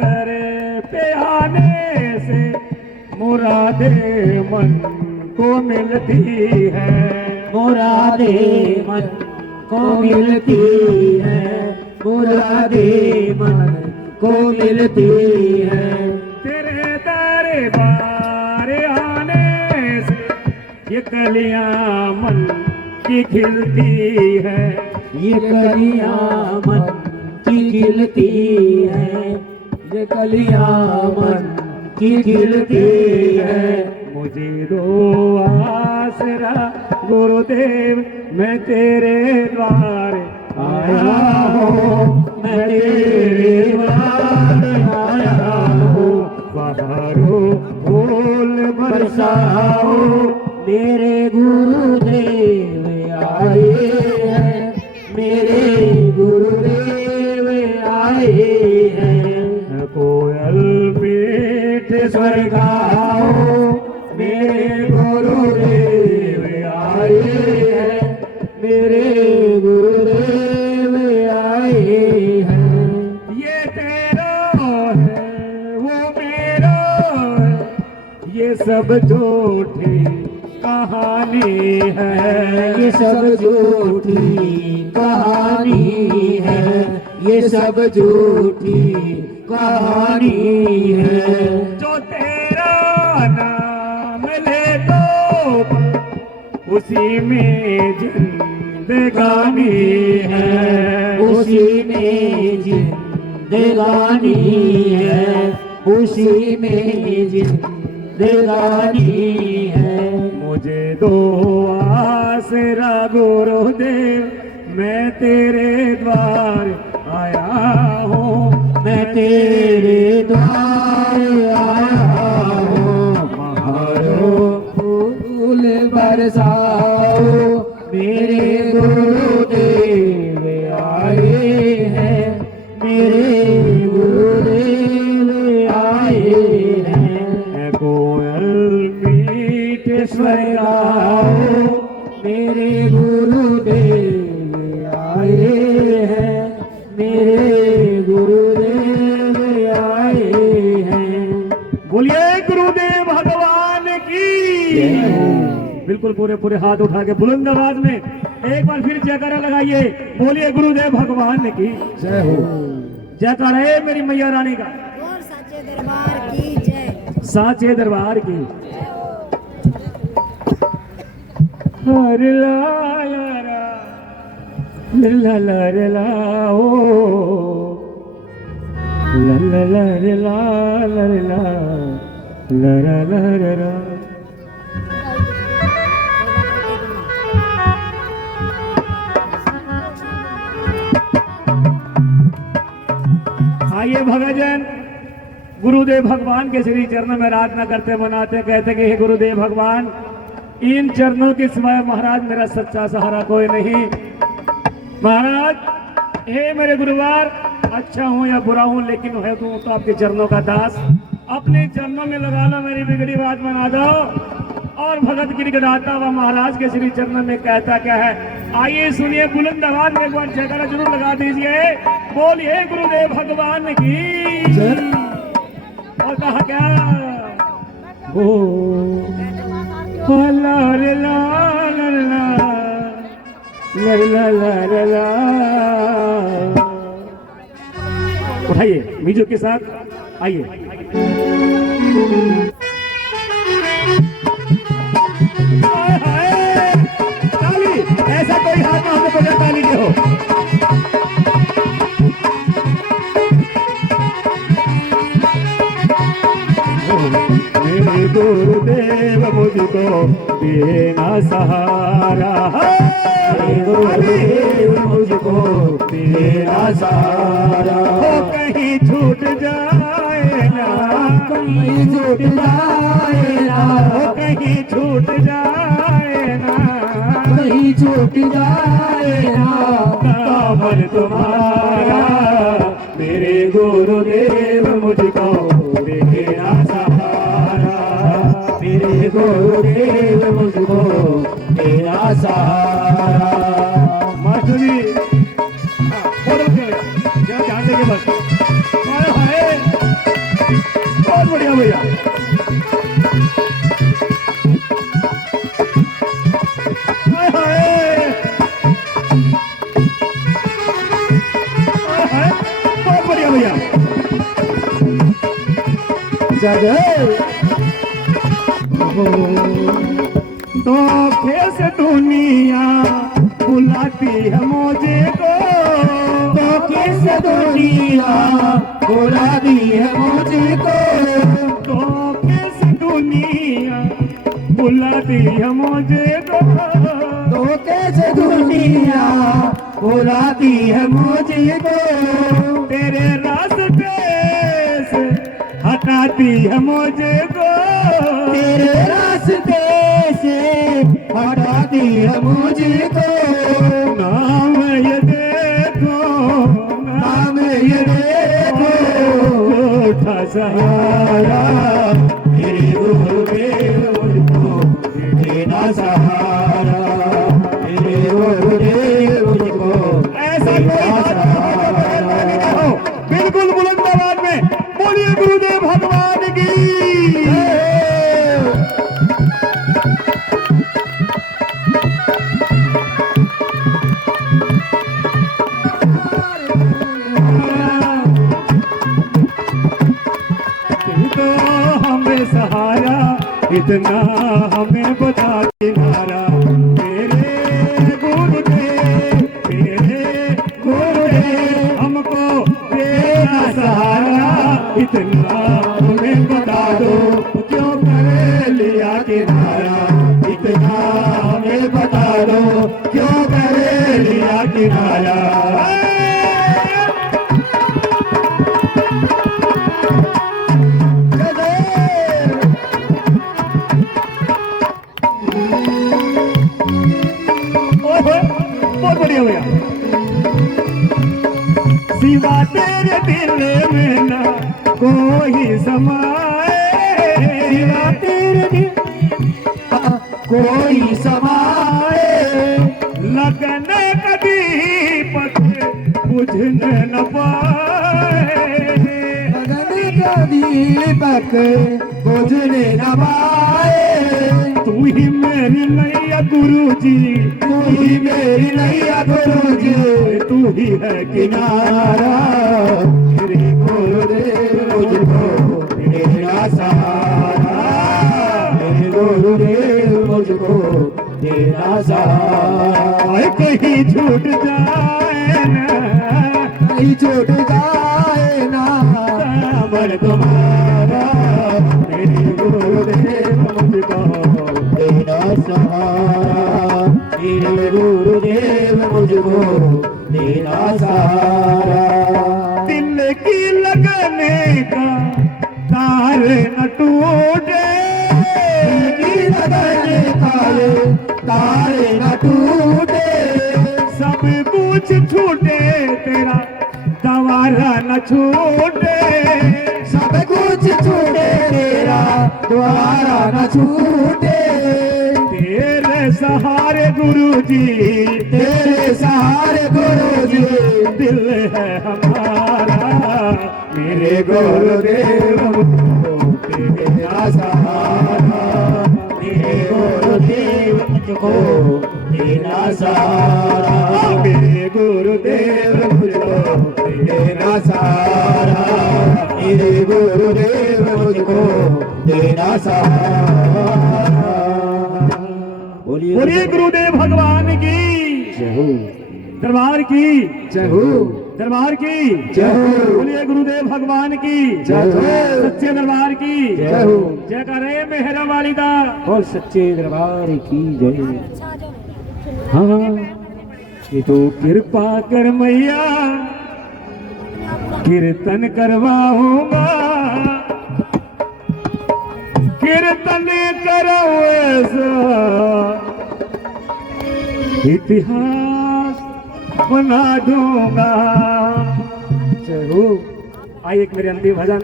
दर पे आने से मुरादे मन को मिलती है, मुरादे मन को मिलती है, मुरादे मन को मिलती है। तेरे दरबार आने से ये कलियां मन की खिलती है, ये कलियां मन की खिलती है, ये कलियां मन की खिलती है। मुझे दो आसरा गुरुदेव, मैं तेरे द्वार आया हूँ, मैं तेरे द्वार आया हूँ। बहारो फूल बरसाओ, मेरे गुरुदेव आए हैं, मेरे गुरुदेव आए हैं। कोयल पीठ स्वर गाओ, मेरे गुरुदेव आए हैं, मेरे गुरुदेव आए हैं। ये तेरा है वो मेरा है, ये सब झूठी कहानी है, ये सब झूठी कहानी है, ये सब झूठी कहानी है। जो तेरा नाम ले तो उसी में जिंदगानी है, उसी में जिंदगानी है, उसी में जिंदगानी है। मुझे दो आसरा गुरुदेव, मैं तेरे द्वार आया हूँ, मैं तेरे द्वार आया हूँ। बहारो फूल बरसाओ, मेरे गुरुदेव आए हैं, मेरे गुरुदेव आए हैं। कोयल मीठ स्वर गाओ, मेरे गुरुदेव आए हैं, मेरे गुरुदेव आए हैं। बोलिए गुरुदेव भगवान की। बिल्कुल पूरे पूरे हाथ उठा के बुलंद आवाज में एक बार फिर जयकारा लगाइए। बोलिए गुरुदेव भगवान की जय हो। जयकारा है मेरी मैया रानी का। और सच्चे दरबार की जय। साचे दरबार की। हर ला ला ला रे ला ओ ला ला ला रे ला ला रे ला ला ला ला रे ला। आइए भगतजन, गुरुदेव भगवान के श्री चरणों में आराधना करते मनाते, कहते कि हे गुरुदेव भगवान, इन चरणों के सिवाय महाराज मेरा सच्चा सहारा कोई नहीं। महाराज हे मेरे गुरुवार, अच्छा हूँ या बुरा हूँ लेकिन है तो आपके चरणों का दास। अपने चरणों में लगा लो, मेरी बिगड़ी बात बना दो। और भगत गिड़गिड़ाता हुआ महाराज के श्री चरणों में कहता क्या है, आइए सुनिए बुलंद आवाज में एक बार जयकारा जरूर लगा दीजिए। बोलिए गुरुदेव भगवान की। और कहा क्या, ओ ला रे ला ला ला ला ला ला ला। उठाइए म्यूजिक के साथ आइए। ताली, ऐसा कोई हाथ में हमको बजा ताली के हो। मेरे गुरुदेव मुझको देना सहारा, मेरे गुरुदेव मुझको देना सहारा। कहीं छूट जाए ना, कहीं छूट जाए ना, कहीं छूट जाए ना, कहीं छूट जाए ना। कामन तुम्हारा मेरे गुरुदेव मुझको देना सहारा, मेरे गुरुदेव मुझको देना सहारा। मास्टर जी, हाँ, बोलो क्या ध्यान देंगे बस। हाय भैया। हाय हाय। हाय हाय। बहुत बढ़िया भैया। तो कैस दुनिया बुलाती है मुझे को, तो किस दुनिया बुलाती है मुझको, तो कैस दुनिया बुलाती है मुझे को, तो किस दुनिया बुलाती है मुझको, तेरे रास्ते से हटाती है मुझे को, तेरे रास्ते से हटाती है मुझको, नाम ये देखो, नाम ये देखो झूठा सहारा मेरे गुरुदेव मुझको देना सहारा, मेरे गुरुदेव मुझको ऐसा देना कोई सहारा। हो, बिल्कुल बुलंद आवाज में बोलिए गुरुदेव भगवान की। तू तो हमें सहारा, इतना हमें बता किनारा, तेरे गुरुदेव हमको तेरा सहारा, इतना हमें बता दो क्यों कर लिया किनारा, इतना हमें बता दो क्यों कर लिया किनारा। बहुत बढ़िया भैया। सिवा तेरे दिल में ना कोई समाए, सिवा तेरे दिल कोई समाए, लगन का दीपक बुझने न पाए, लगन का दीपक बुझने न पाए, तू ही मेरी नैया गुरुजी, तू ही मेरी नैया गुरुजी, तू ही है किनारा मेरे गुरुदेव मुझको तेरा सहारा, मेरे गुरुदेव मुझको तेरा सहारा। आए कहीं छूट जाए ना, कहीं छूट जाए ना दामन तुम्हारा, मेरे गुरुदेव मुझको तेरा सहारा, मेरे गुरुदेव मुझको तेरा सहारा। दिल की लगने का तार न टूटे, की लगने तारे तारे न टूटे, सब कुछ छूटे तेरा दवारा न छूटे, सब कुछ छूटे तेरा द्वारा न छूटे, तेरे सहारे गुरुजी, तेरे सहारे गुरुजी, दिल है हमारा, मेरे गुरुदेव मुझको तेरा सहारा, मेरे गुरुदेव मुझको तेरा सहारा, मेरे गुरुदेव मुझको तेरा सहारा, मेरे गुरुदेव मुझको तेरा सहारा। बोलिए गुरुदेव भगवान की, जय हो, दरबार की, जय हो, दरबार की, जय हो, बोलिए गुरुदेव भगवान की, जय हो, सच्चे दरबार की, जय हो, जय करे मेहरा वालिदा। और सच्चे दरबार की जय। अच्छा जो हाँ ये तो कृपा कर मैया, कीर्तन करवाऊंगा, कीर्तन करो ऐसा इतिहास बना दूंगा। जय हो। आइए एक मेरे अंतिम भजन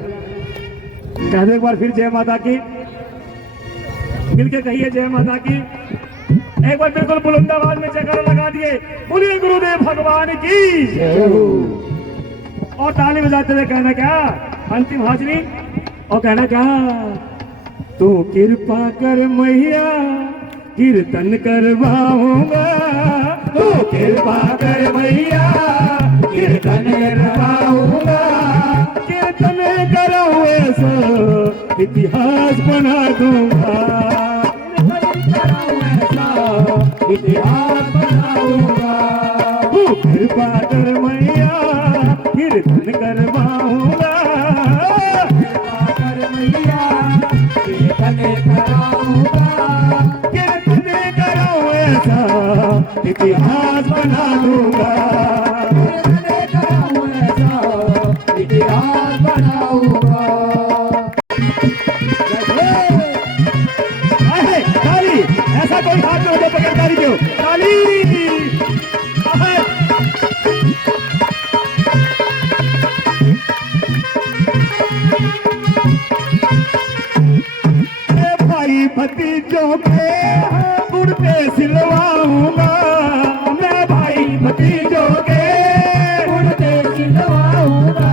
कह दो एक बार फिर, जय माता की, मिलके कहिए जय माता की, एक बार बिल्कुल बुलंद आवाज में जयकारा लगा दिए, बोलिए गुरुदेव भगवान की जय हो। और ताली बजाते हुए कहना क्या, अंतिम हाजिरी और कहना क्या, तू कृपा कर मैया कीर्तन करवाऊंगा, तू कृपा कर मैया कीर्तन करवाऊंगा, कीर्तन कराऊं ऐसा इतिहास बना दूंगा, इतिहास बनाऊंगा, तू कृपा कर मैया कीर्तन करवाऊंगा, कृपा कर मैया कीर्तन कराऊंगा, कीर्तन कराऊं ऐसा इतिहास बना दूंगा, कीर्तन कराऊं ऐसा इतिहास बनाऊंगा। ताली, ऐसा कोई हाथ में उठे बगैर ताली क्यों? ताली! भाई भतीजों के कुर्ते सिलवाऊंगा, मैं भाई भतीजों के कुर्ते सिलवाऊंगा,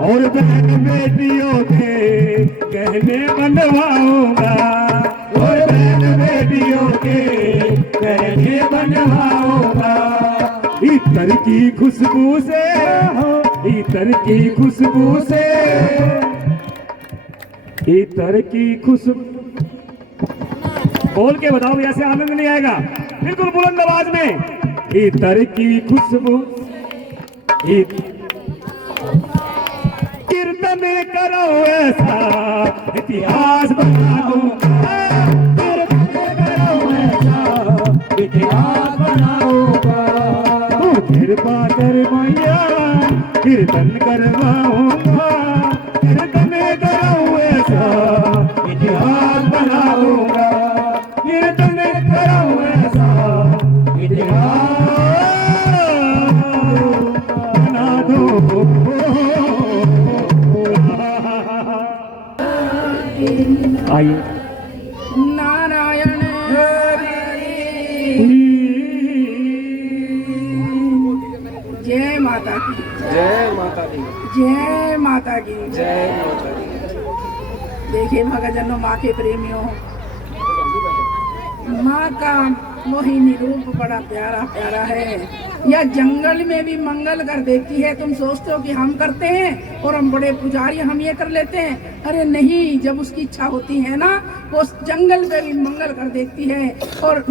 और बहन बेटियों के गहने बनवाऊंगा, और बहन बेटियों के गहने बनवाऊंगा, इतर की खुशबू से, इतर की खुशबू से, इतर की खुशबू, बोल के बताओ, ऐसे आनंद नहीं आएगा, बिल्कुल बुलंद आवाज में, इतर की खुशबू, कीर्तन करो ऐसा इतिहास बना दूंगा, कीर्तन करो ऐसा इतिहास बनाऊंगा, तू कृपा कर मैया कीर्तन करवाऊंगा, कीर्तन करो ऐसा इतिहास बनाऊंगा, कीर्तन करो ऐसा इतिहास बना दूंगा। आइए नारायण जय माता की, जय माता दी, जय माता की। जय माता दी। देखिए भगतजनों, माँ के प्रेमियों, माँ का मोहिनी रूप बड़ा प्यारा प्यारा है। यह जंगल में भी मंगल कर देती है। तुम सोचते हो कि हम करते हैं और हम बड़े पुजारी, हम ये कर लेते हैं। अरे नहीं, जब उसकी इच्छा होती है ना, वो जंगल में भी मंगल कर देती है और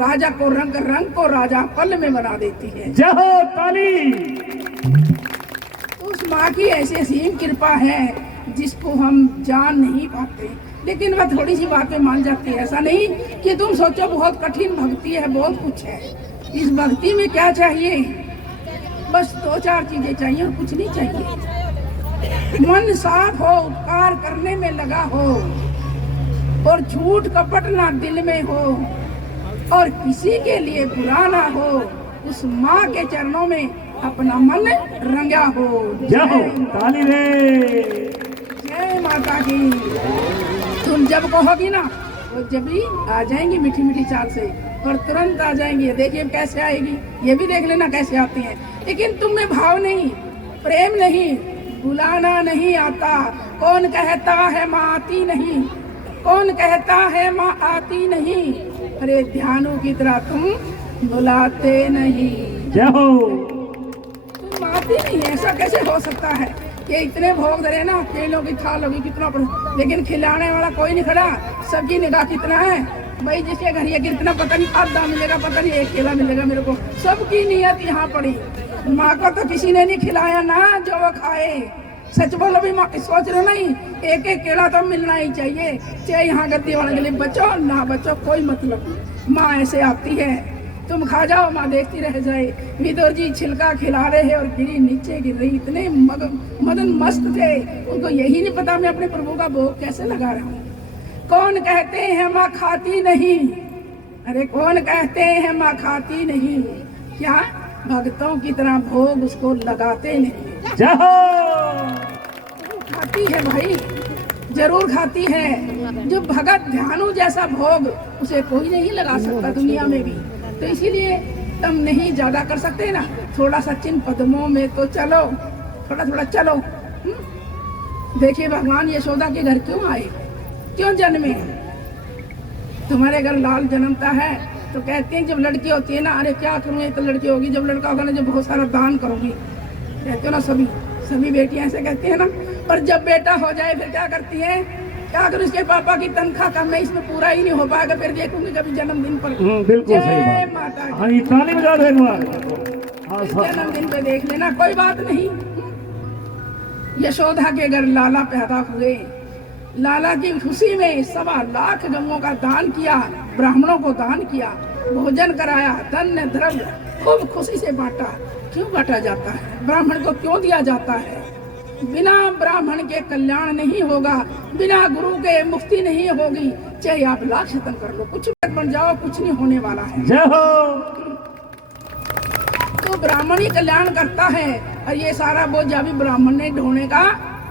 राजा को रंग को राजा पल में बना देती है। जय हो ताली। उस माँ की ऐसी असीम कृपा है जिसको हम जान नहीं पाते, लेकिन वह थोड़ी सी बातें मान जाती है। ऐसा नहीं कि तुम सोचो बहुत कठिन भक्ति है, बहुत कुछ है। इस भक्ति में क्या चाहिए? बस 2-4 चीजें चाहिए और कुछ नहीं चाहिए। मन साफ हो, उपकार करने में लगा हो, और झूठ कपट ना दिल में हो, और किसी के लिए बुरा ना हो। उस माँ के चरणों में अपना मन रंगा हो। जय हो ताली रे। जय माता की। तुम जब कहोगी ना, वो जब भी आ जाएंगी मीठी मीठी चाल से, और तुरंत आ जाएंगी। देखिए कैसे आएगी, ये भी देख लेना कैसे आती हैं। लेकिन तुम में भाव नहीं, प्रेम नहीं, बुलाना नहीं आता। कौन कहता है माँ आती नहीं? कौन कहता है माँ आती नहीं? अरे ध्यानु की तरह तुम बुलाते नहीं। जय हो। तुम आती नहीं, ऐसा कैसे हो सकता है? ये इतने भोग धरे ना, केलों की थाल होगी कितना, लेकिन खिलाने वाला कोई नहीं खड़ा। सबकी निगाह कितना है भाई, जिसके घर ये कितना पता नहीं आधा मिलेगा, पता नहीं एक केला मिलेगा मेरे को। सबकी नियत यहाँ पड़ी। माँ को तो किसी ने नहीं खिलाया ना जो वो खाए। सच बोलो भी, माँ सोच रहे नहीं, एक एक केला तो मिलना ही चाहिए, चाहे यहाँ गद्दी वाले के लिए बचो ना बचो, कोई मतलब नहीं। माँ ऐसे आती है, तुम खा जाओ, माँ देखती रह जाए। विदुर जी छिलका खिला रहे हैं और गिरी नीचे गिर रही, इतने मदन मस्त थे, उनको यही नहीं पता मैं अपने प्रभु का भोग कैसे लगा रहा हूँ। कौन कहते हैं माँ खाती नहीं? अरे कौन कहते हैं माँ खाती नहीं? क्या भक्तों की तरह भोग उसको लगाते नहीं? जय हो। खाती है भाई, जरूर खाती है। जो भगत ध्यानु जैसा भोग उसे कोई नहीं लगा सकता दुनिया में भी। तो इसीलिए तुम नहीं ज्यादा कर सकते ना, थोड़ा सा चिन्ह पद्मों में तो चलो, थोड़ा थोड़ा चलो। देखिए भगवान यशोदा के घर क्यों आए, क्यों जन्मे। तुम्हारे घर लाल जन्मता है तो कहते हैं जब लड़की होती है ना, अरे क्या करूँ ये तो लड़की होगी, जब लड़का होगा ना जब बहुत सारा दान करूंगी, कहते हो ना सभी बेटियां ऐसे कहती है ना। पर जब बेटा हो जाए फिर क्या करती है, क्या करूँ इसके पापा की तनख्वाह कम है, इसमें पूरा ही नहीं हो पाएगा, फिर देखूंगी कभी जन्मदिन पर। बिल्कुल सही जय बात। माता की। हाँ, ये ताली बजा दो एक बार। हाँ, जन्मदिन पे देख लेना, कोई बात नहीं। यशोदा के घर लाला पैदा हुए, लाला की खुशी में 1.25 लाख गऊओं का दान किया, ब्राह्मणों को दान किया, भोजन कराया, धन्य द्रव्य खूब खुशी से बांटा। क्यों बांटा जाता है, ब्राह्मण को क्यों दिया जाता है? बिना ब्राह्मण के कल्याण नहीं होगा, बिना गुरु के मुक्ति नहीं होगी, चाहे आप लाख शतन कर लो, कुछ बन जाओ, कुछ नहीं होने वाला है। जय हो। तो ब्राह्मण ही कल्याण करता है, और ये सारा बोझा भी ब्राह्मण ने ढोने का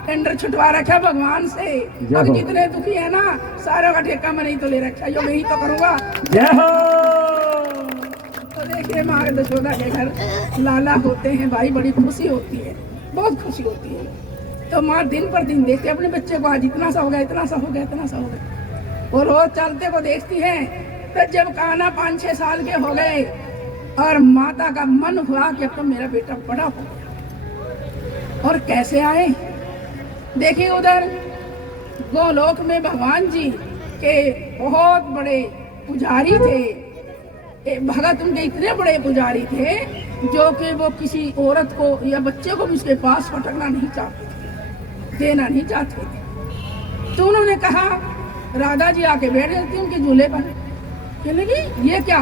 टेंडर छुटवा रखा भगवान से। अब जितने दुखी है ना, सारों का ठेका मैं नहीं तो ले रखा, जो मैं ही तो करूंगा। जय हो। तो देखिए माँ यशोदा के घर लाला होते हैं भाई, बड़ी खुशी होती है, बहुत खुशी होती है। तो माँ दिन पर दिन देखते अपने बच्चे को, आज इतना सा हो गया, इतना सा हो गया, इतना सा हो गया, वो रोज चलते को देखती है। फिर जब कान्हा 5-6 साल के हो गए और माता का मन हुआ कि अब तो मेरा बेटा बड़ा हो गया। और कैसे आए, देखिए उधर गोलोक में भगवान जी के बहुत बड़े पुजारी थे, भगत उनके इतने बड़े पुजारी थे जो कि वो किसी औरत को या बच्चे को भी उसके पास फटकना नहीं चाहते थे, देना नहीं चाहते थे। तो उन्होंने कहा राधा जी आके बैठ जाती उनके झूले पर। कहने लगी ये क्या,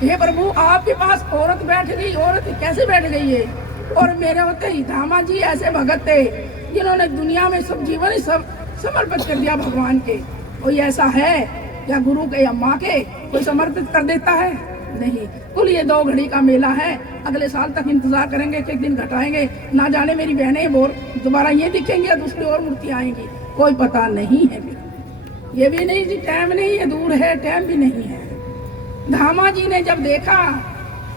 हे प्रभु आपके पास औरत बैठ गई, औरत कैसे बैठ गई है? और मेरे होते ही धामा जी ऐसे भगत थे जिन्होंने दुनिया में सब जीवन ही सब समर्पित कर दिया भगवान के। कोई ऐसा है या गुरु के या माँ के कोई समर्पित कर देता है? नहीं। कुल ये 2 घड़ी का मेला है, अगले साल तक इंतजार करेंगे कि एक दिन घटाएंगे, ना जाने मेरी बहनें बोर दोबारा ये दिखेंगी या दूसरी और मूर्ति आएंगी, कोई पता नहीं है। ये भी नहीं जी, टाइम नहीं है, दूर है, टाइम भी नहीं है। धामा जी ने जब देखा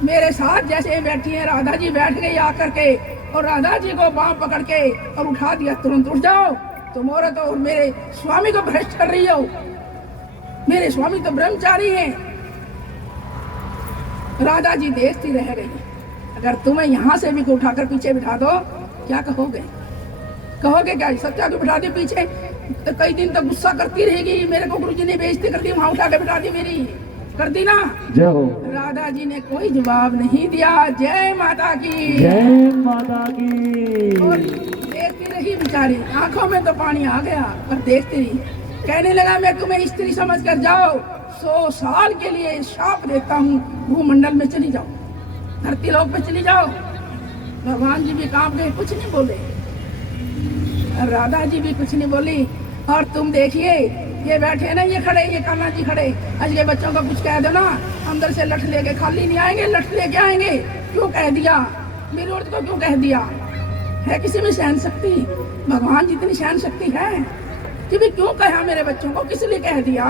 मेरे साथ जैसे बैठी है, राधा जी बैठ गई आकर के और राधा जी को बाँह पकड़ के और उठा दिया, तुरंत उठ जाओ, तुम औरत और मेरे स्वामी को भ्रष्ट कर रही हो, मेरे स्वामी तो ब्रह्मचारी हैं। राधा जी देखती रह गई। अगर तुम्हें यहाँ से भी उठाकर पीछे बिठा दो क्या कहोगे? कहोगे क्या सत्या को बिठा दी पीछे, तो कई दिन तक गुस्सा करती रहेगी, मेरे को गुरुजी ने बेइज्जती कर दी, वहां उठा के बिठा दी, मेरी कर दी ना। जय हो। राधा जी ने कोई जवाब नहीं दिया। जय माता की, जय माता की। और देखती रही बेचारी, आंखों में तो पानी आ गया, पर देखती रही। कहने लगा मैं तुम्हें स्त्री समझ कर जाओ, 100 साल के लिए शाप देता हूँ, भूमंडल में चली जाओ, धरती लोक पे चली जाओ। भगवान जी भी कांप गए, कुछ नहीं बोले, राधा जी भी कुछ नहीं बोली। और तुम देखिए ये बैठे ना, ये खड़े, ये कान्हा जी खड़े, आज के बच्चों को कुछ कह दो ना, अंदर से लठ लेके खाली नहीं आएंगे, लठ लेके आएंगे। क्यों कह दिया, मेरी औरत को क्यों कह दिया? है किसी में सहन शक्ति? भगवान जितनी सहन शक्ति है कि भी क्यों कहा मेरे बच्चों को, किस लिए कह दिया?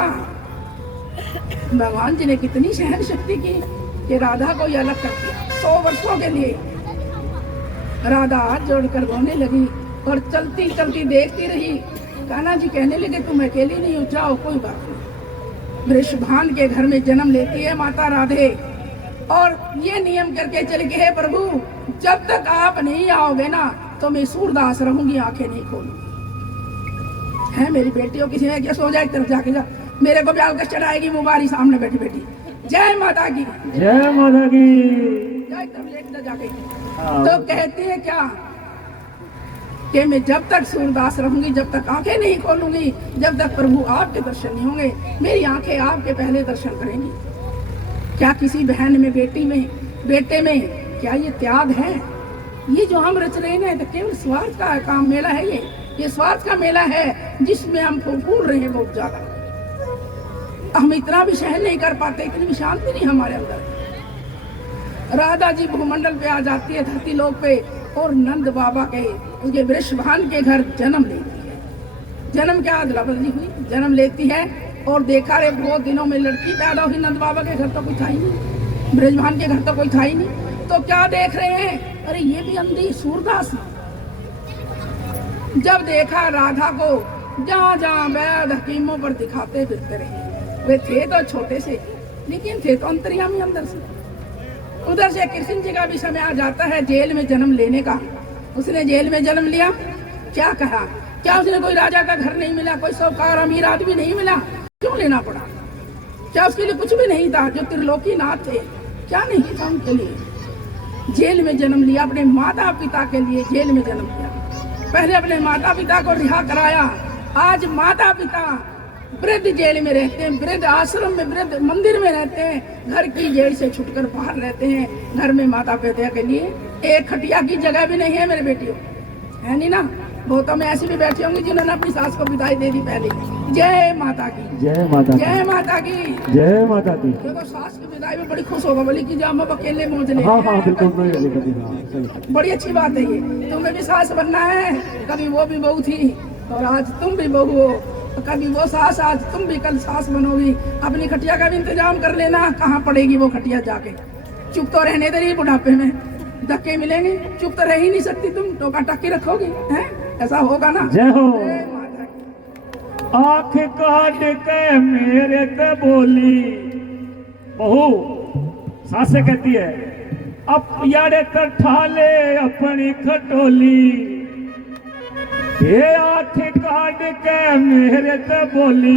भगवान जी ने कितनी सहन शक्ति की कि राधा को ये अलग कर दिया। 100 वर्षों के लिए राधा हाथ जोड़कर रोने लगी और चलती चलती देखती रही। कान्हा जी कहने लगे तुम अकेली नहीं हो, जाओ कोई बात नहीं। वृषभान के घर में जन्म लेती है माता राधे, और ये नियम करके चले गए, हे प्रभु जब तक आप नहीं आओगे ना तो मैं सूरदास रहूंगी, आंखें नहीं खोलूंगी। है मेरी बेटियों, किसी ने क्या सो जाए, तरफ जाके जा, मेरे को भी आलकश चढ़ाएगी मुबारी सामने बैठी बैठी। जय माता की, जय माता की। जय तरफ लेट जा जाके। तो कहते हैं क्या कि मैं जब तक सूरदास रहूंगी, जब तक आंखें नहीं खोलूंगी, जब तक प्रभु आपके दर्शन नहीं होंगे, मेरी आंखें आपके पहले दर्शन करेंगी। क्या किसी बहन में, बेटी में, बेटे में क्या ये त्याग है? ये जो हम रच रहे हैं तो केवल स्वार्थ का काम मेला है। ये स्वार्थ का मेला है जिसमें हम फूल रहे हैं बहुत ज्यादा। हम इतना भी सहन नहीं कर पाते, इतनी भी शांति नहीं हमारे अंदर। राधा जी भूमंडल पे आ जाती है, धरती लोक पे, और नंद बाबा के उसके वृषभान के घर जन्म लेती है। जन्म क्या अदला बदली हुई, जन्म लेती है और देखा रे बहुत दिनों में लड़की पैदा हुई। नंद बाबा के घर तो कोई था ही नहीं, वृषभान के घर तो कोई था ही नहीं। तो क्या देख रहे हैं, अरे ये भी अंधी सूरदास, जब देखा राधा को जहाँ जहाँ वैद हकीमों पर दिखाते फिरते रहे। वे थे तो छोटे से, लेकिन थे तो अंतर्यामी अंदर से। उधर से कृष्ण जी का भी समय आ जाता है जेल में जन्म लेने का। उसने जेल में जन्म लिया, क्या कहा, क्या उसने कोई राजा का घर नहीं मिला, कोई साहूकार अमीर आदमी नहीं मिला, क्यों लेना पड़ा? क्या उसके लिए कुछ भी नहीं था? जो त्रिलोकी नाथ थे, क्या नहीं था उनके लिए? जेल में जन्म लिया, अपने माता पिता के लिए जेल में जन्म लिया। पहले अपने माता पिता को रिहा कराया। आज माता पिता वृद्ध जेल में रहते हैं, वृद्ध आश्रम में, वृद्ध मंदिर में रहते हैं, घर की जेल से छुटकर बाहर रहते हैं। घर में माता पिता के लिए एक खटिया की जगह भी नहीं है मेरे बेटियों, है नहीं ना? बहुतों में ऐसी भी बैठी होंगी जिन्होंने अपनी सास को विदाई दे दी पहले। जय माता की, जय माता, जय माता की, जय माता की। देखो सास की विदाई में बड़ी खुश होगा, बोली कि जाओ अब अकेले मौज ले। हाँ हाँ बिल्कुल, नहीं, बड़ी अच्छी बात है ये। तुम्हें भी सास बनना है, कभी वो भी बहू थी और आज तुम भी बहू हो, कभी वो सास, आज तुम भी कल सास बनोगी। अपनी खटिया का भी इंतजाम कर लेना। कहाँ पड़ेगी वो खटिया जाके? चुप तो रहने दे रही बुढ़ापे में, धक्के मिलेंगे, चुप तो रह ही नहीं सकती तुम, टोका टक्की रखोगी, हैं? ऐसा होगा ना? जय हो। जय माता की। आंख काट के मेरे ते बोली, बहू सास से कहती है, अब यारे ठाले अपनी खटोली। ये आंख काट के मेरे ते बोली,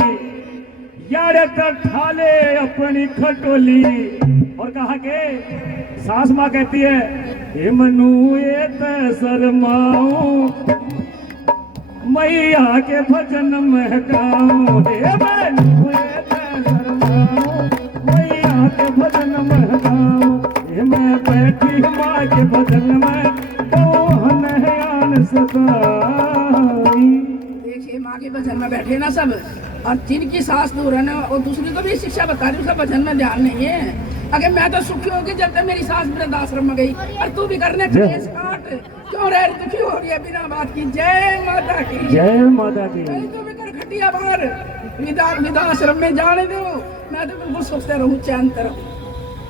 यारे ठाले अपनी खटोली। और कहा के सास माँ कहती है, हे मनु ये ते शर्माऊं, मैया के भजन महकाऊं। हे मनु ये ते शर्माऊं, मैया के भजन महकाऊं। हे मैं बैठी माँ के भजन में, तो नहयान सताई। देखिए माँ के भजन में बैठे ना सब, और जिनकी सास दूर है ना, और दूसरी को भी शिक्षा बता रही, उसका भजन में ध्यान नहीं है। अगर मैं तो सुखी होगी जब तक मेरी सास वृद्धाश्रम में गई, और तू भी करने कलेश काट, क्यों रह दुखी हो रही है बिना बात की? जय माता की, जय माता की। तू भी कर खटिया बाहर, वृद्धाश्रम में जाने दो। मैं तो बिल्कुल सोचते रहूँ चैन तरफ,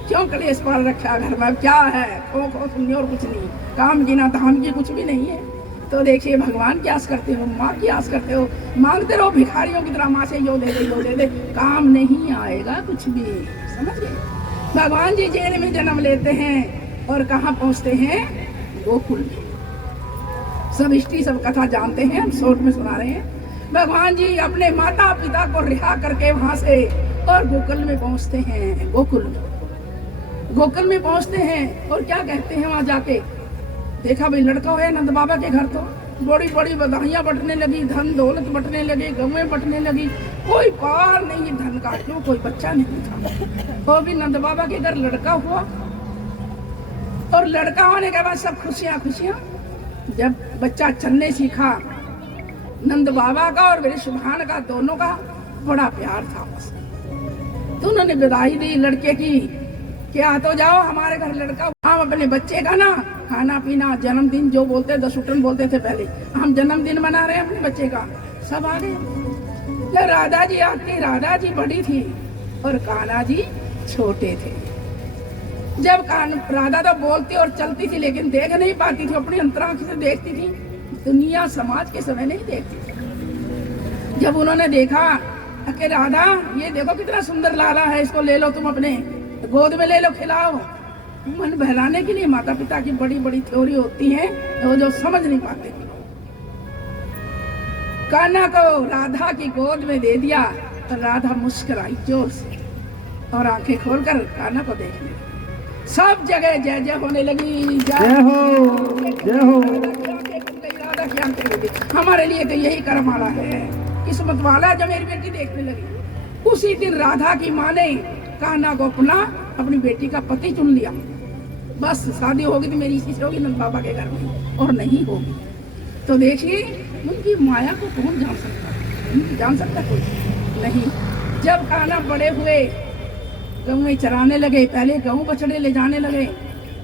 क्यों कलेश पाल रखा घर में? क्या है? खो खो सुनिए और कुछ नहीं, काम की ना धाम की कुछ भी नहीं है। तो देखिए भगवान की आस करते हो, माँ की आस करते हो, मांगते रहो भिखारियों की तरह, माँ से यो दे दे यो दे दे, काम नहीं आएगा कुछ भी, समझ गए? भगवान जी जेल में जन्म लेते हैं और कहाँ पहुँचते हैं? गोकुल में। सब हिस्ट्री सब कथा जानते हैं, हम शॉर्ट में सुना रहे हैं। भगवान जी अपने माता पिता को रिहा करके वहां से और गोकुल में पहुँचते हैं। गोकुल में पहुँचते हैं और क्या कहते हैं वहां जाके? देखा भाई लड़का हुआ नंद बाबा के घर, तो बड़ी बड़ी बधाइयाँ बटने लगी, धन दौलत बटने लगे, गवें बटने लगी, कोई पार नहीं धन का, क्यों? कोई बच्चा नहीं था। तो भी नंद बाबा के घर लड़का हुआ, और लड़का होने के बाद सब खुशियाँ खुशियाँ। जब बच्चा चलने सीखा, नंद बाबा का और वृषभान का दोनों का बड़ा प्यार था बस। तो उन्होंने विदाई दी लड़के की, क्या तो जाओ हमारे घर लड़का, हम अपने बच्चे का ना खाना पीना, जन्मदिन जो बोलते दशुटन बोलते थे पहले, हम जन्मदिन मना रहे हैं अपने बच्चे का। सब आ गए। जब राधा जी आती, राधा जी बड़ी थी और कान्हा जी छोटे थे। जब राधा तो बोलती और चलती थी, लेकिन देख नहीं पाती थी, अपनी अंतरांख से देखती थी, दुनिया समाज के समय नहीं देखती थी। जब उन्होंने देखा कि राधा ये देखो कितना सुंदर लाला है, इसको ले लो तुम अपने गोद में ले लो, खिलाओ। मन बहलाने के लिए माता पिता की बड़ी बड़ी थ्योरी होती है, तो जो समझ नहीं पाते। कान्हा को राधा की गोद में दे दिया तो राधा मुस्कुराई जोर से और आंखें खोलकर कान्हा को देखने लगी। सब जगह जय जय होने लगी। जय हो, जय हो। राधा की आंखें खुल गई। हमारे लिए तो यही कर्म वाला है, किस्मत वाला जो मेरी बेटी देखने लगी। उसी दिन राधा की माँ ने कान्हा को अपनी बेटी का पति चुन लिया। बस शादी होगी तो मेरी इसी से होगी, नंद बाबा के घर में, और नहीं होगी। तो देखिए उनकी माया को कौन जान सकता है? जान सकता कोई नहीं। जब कान्हा बड़े हुए, गऊ चराने लगे, पहले गऊ बछड़े ले जाने लगे,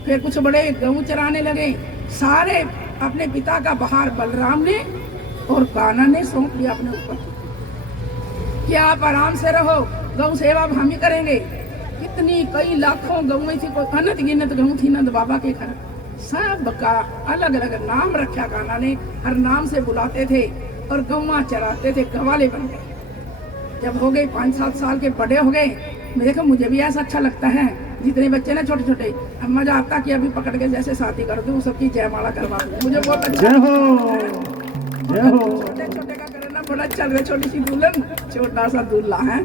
फिर कुछ बड़े गऊ चराने लगे। सारे अपने पिता का भार बलराम ने और कान्हा ने सौंप लिया अपने ऊपर कि आप आराम से रहो, गौ सेवा हम ही करेंगे। कितनी कई लाखों गऊ थी, कोई अनंत गिनत गऊ थी नंद बाबा के घर। सबका अलग अलग नाम रखा कान्हा ने, हर नाम से बुलाते थे और गौवा चराते थे, गवाले बन गए। जब हो गए 5-7 साल के, बड़े हो गए, मैं देखा मुझे भी ऐसा अच्छा लगता है, जितने बच्चे ना छोटे छोटे, अब मजा आता कि अभी पकड़ के जैसे शादी कर दूं, सबकी जयमाला करवा दूं, मुझे बहुत अच्छा। जय हो, जय हो। छोटे छोटे का करना बड़ा चल रहा है, छोटी सी दुल्हन, छोटा सा दूल्हा है।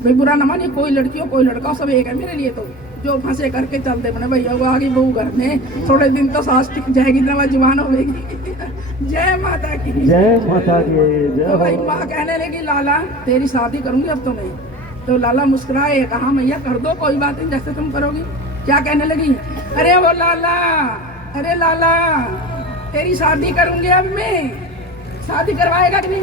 भाई बुरा न मानिए, कोई लड़की हो कोई लड़का हो, सब एक है मेरे लिए। तो जो फंसे करके चलते बने भैया, वो आगे बहू घर में थोड़े दिन तो सांस टिक जाएगी, ना जवान होगी। जय माता की, जय माता की, जय तो भाई हो। माँ कहने लगी लाला तेरी शादी करूंगी अब तो मैं। तो लाला मुस्कुराए, कहा मैया कर दो, कोई बात नहीं, जैसे तुम करोगी। क्या कहने लगी, अरे वो लाला, अरे लाला तेरी शादी करूंगी अब मैं। शादी करवाएगा कि नहीं?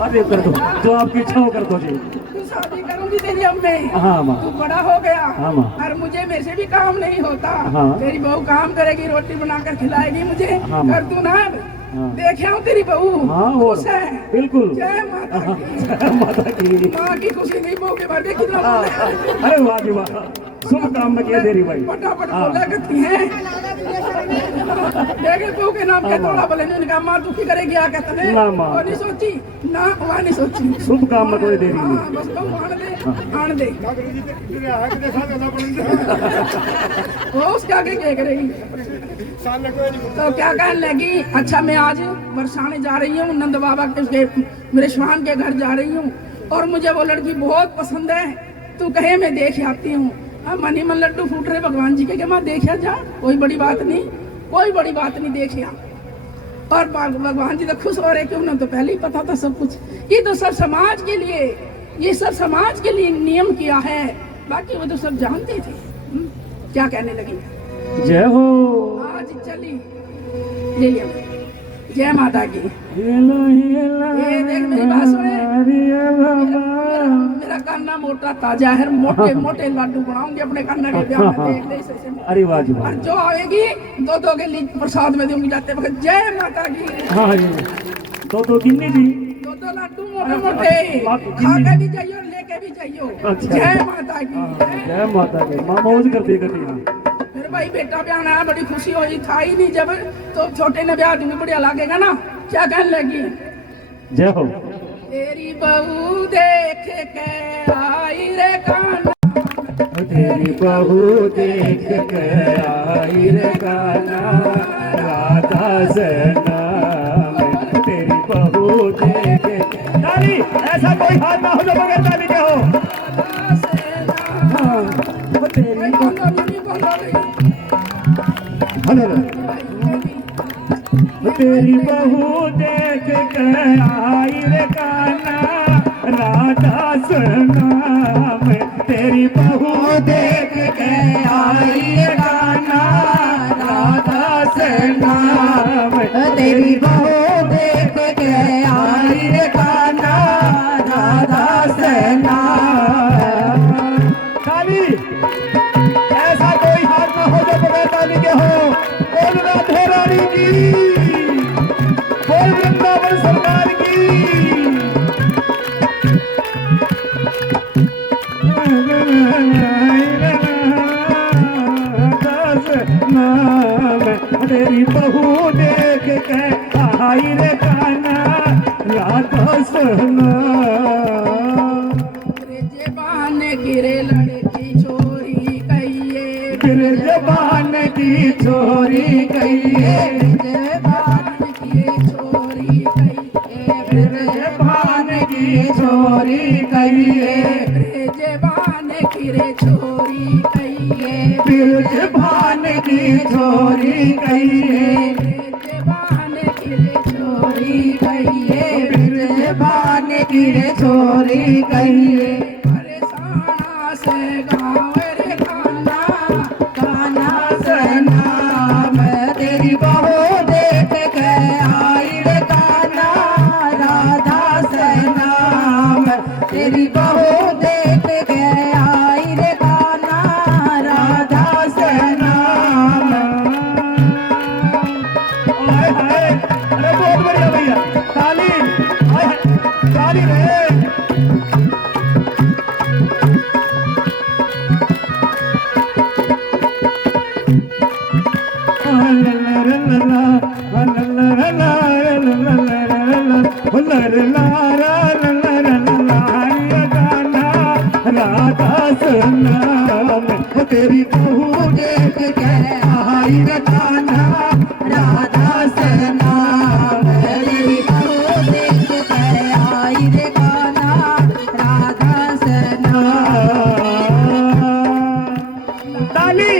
अरे कर दो, जो आपकी इच्छा हो कर दो जी। तू शादी करूंगी तेरी अब मैं। हाँ माँ। तू बड़ा हो गया, हाँ माँ। और मुझे मेरे से भी काम नहीं होता। हाँ। तेरी बहू काम करेगी, रोटी बनाकर खिलाएगी मुझे। हाँ माँ। कर तू ना अब। हाँ। देखे हूँ तेरी बहू हाँ, वो खुश है। बिल्कुल। जय माता हाँ, की। जय माता की। माँ की खुशी नहीं, बहू के भर के कितना हाँ, बोले। अरे वाह जी वाह, शुभ काम में किया देरी भाई। फटाफट हाँ। बोला करती है। देखे बहू के नाम क्या थोड़ा बोले, नहीं कहा माँ दुखी करेगी आ कहते ने। ना माँ। वो नहीं सोची ना, वहाँ नहीं सोची। शुभ काम में कोई देरी नहीं। हाँ, बस बहू आने दे। वो उसके आगे क्या करेगी। तो क्या कहने लगी, अच्छा मैं आज बरसाने जा रही हूँ, नंद बाबा के मेरे श्वान के घर जा रही हूँ, और मुझे वो लड़की बहुत पसंद है, तू कहे मैं देख आती हूँ। मन ही मन लड्डू फूट रहे भगवान जी के, मैं देखा जा, कोई बड़ी बात नहीं, कोई बड़ी बात नहीं, देखिया। और भगवान जी तो खुश हो रहे, क्यों ना, तो पहले ही पता था सब कुछ। ये तो सब समाज के लिए, ये सब समाज के लिए नियम किया है, बाकी वो तो सब जानते थे। क्या कहने लगी, जय हो। आज चली ले लिया। जय माता की। ये देख मेरी बात सुने, मेरा कान्ना मोटा ताजा है, मोटे मोटे लड्डू बनाऊंगी अपने कान्ना के ब्याह में, देख ले इसे। अरे वाह जी वाह। और जो आएगी दो के लिए प्रसाद में दूंगी जाते वक्त। जय माता की। हाँ जी, तो गिन्नी जी, दो लड्डू मोटे मोटे खा के भी जाइयो और लेके भी जाइयो। अच्छा। जय माता की। जय माता की। माँ मौज कर दी करती है। मेरे भाई बेटा ब्याह आया, बड़ी खुशी हुई, था ही नहीं जब, तो छोटे ने ब्याह दूंगी, बढ़िया लगेगा ना। क्या कहने लगी, जय हो। तेरी बहू देख के आई रे कान्हा, तेरी बहू देख के आई रे कान्हा, राधा से नाम। तेरी बहू देख के, ताली, ऐसा कोई हाथ ना हो जो बगैर ताली के हो। राधा से नाम। हाँ, वो तेरी भाई बोलो नहीं, बोलो नहीं। हेलो। तेरी बहू देख के आई रे कान्हा, राधा से नाम। तेरी बहू देख के आई रे कान्हा, राधा से नाम। तेरी बहू देख के आई रे कान्हा, राधा से नाम। ताली, ऐसा कोई हाथ ना हो जो बगैर ताली के हो। बोल राधे रानी की, बोल वृंदावन सरकार की। तेरी बहू देख के आई रे कान्हा, राधा सुना। जबान गिरे लड़की छोरी कहिए, फिर जबान की छोरी कहिए, जबान की छोरी कहिए, फिर जबान की छोरी कहिए, जबान गिरे छोरी कहिए, फिर जबान की छोरी कहिए, जबान गिरे छोरी कहिए, फिर जबान की छोरी कहिए। परेशाना से गाँव रे कान्हा, कान्हा से नाम। तेरी बहू देख के आई रे कान्हा, राधा से नाम। तेरी बहू देख के आई रे कान्हा, राधा से नाम। हाय हाय, अरे बहुत बढ़िया भैया, ताली, हाय हाय, ताली रे। लारा रे गाना राधा सना मैं तेरी बहू देख के आई रे गाना राधा सना मैं तेरी बहू देख के आई रे गाना राधा सना ताली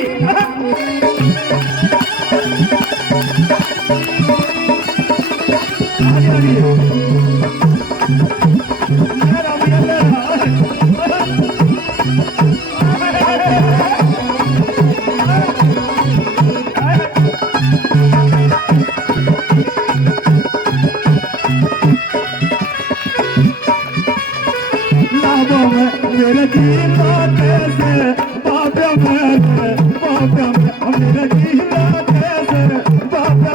मेरे जीवा कैसे बाबा मेरे जीवा कैसे बाबा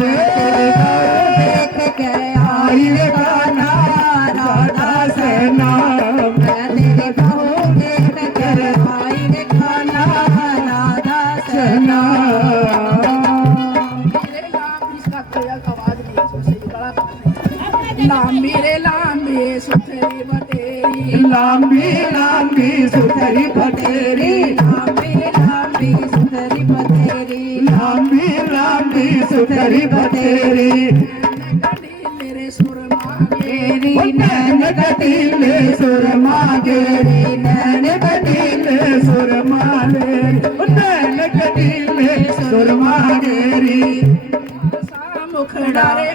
देख के आई रे गाना राधा सेना मैं तेरे बहू देख के आई रे गाना राधा सेना इसका कोई आवाज नहीं है सही बड़ा लांबी रे लांबी सुथरी बतेरी लांबी लांबी सुथरी बतेरी लांबी लांबी सुथरी बतेरी लांबी लांबी सुथरी बतेरी मेरे सुर मांगेरी नैन कटीले सुर मांगेरी नैन कटीले सुर मांगेरी नैन कटीले सुर मांगेरी मुखड़ा रे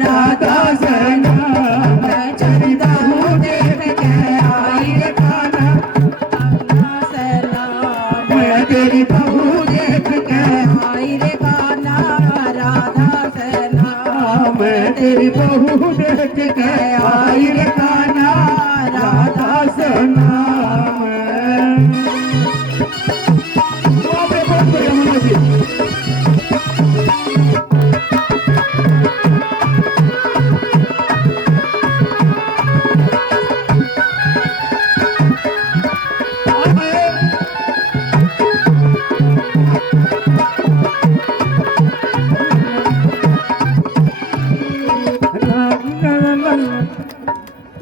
राधा सना मैं तेरी बहू देख के आई रे गाना मैं तेरी बहू देख के आई रे गाना राधा सेना मैं तेरी बहू देख के आई रे गाना राधा सेना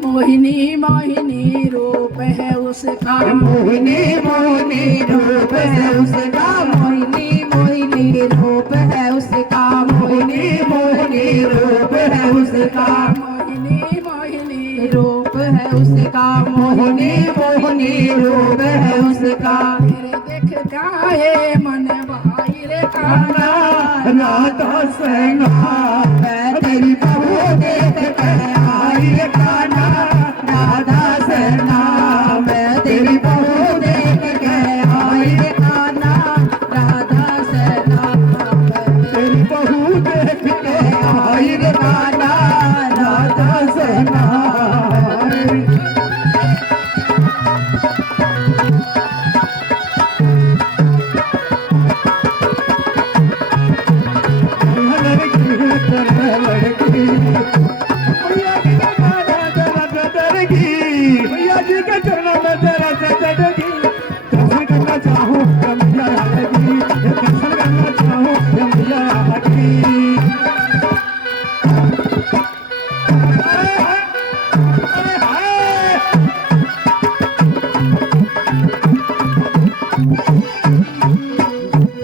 मोहिनी मोहिनी रूप है उसका मोहिनी मोहिनी रूप है उसका मोहिनी मोहिनी रूप है उसका मोहिनी मोहिनी रूप है उसका मोहिनी मोहिनी रूप है उसका मोहिनी मोहिनी रूप है उसका तेरे देखता है मन भाई रे काना राधा सेना मैं तेरी बहू देख के आई रे गाना राधा सेना मैं तेरी बहू देख के आई रे गाना राधा सेना मैं तेरी बहू देख के आई रे गाना राधा सेना भैया जी के चरणों में तेरा चढ़ेगी दर्शन करना चाहूँ रमैया आएगी दर्शन करना चाहूँ रमैया आएगी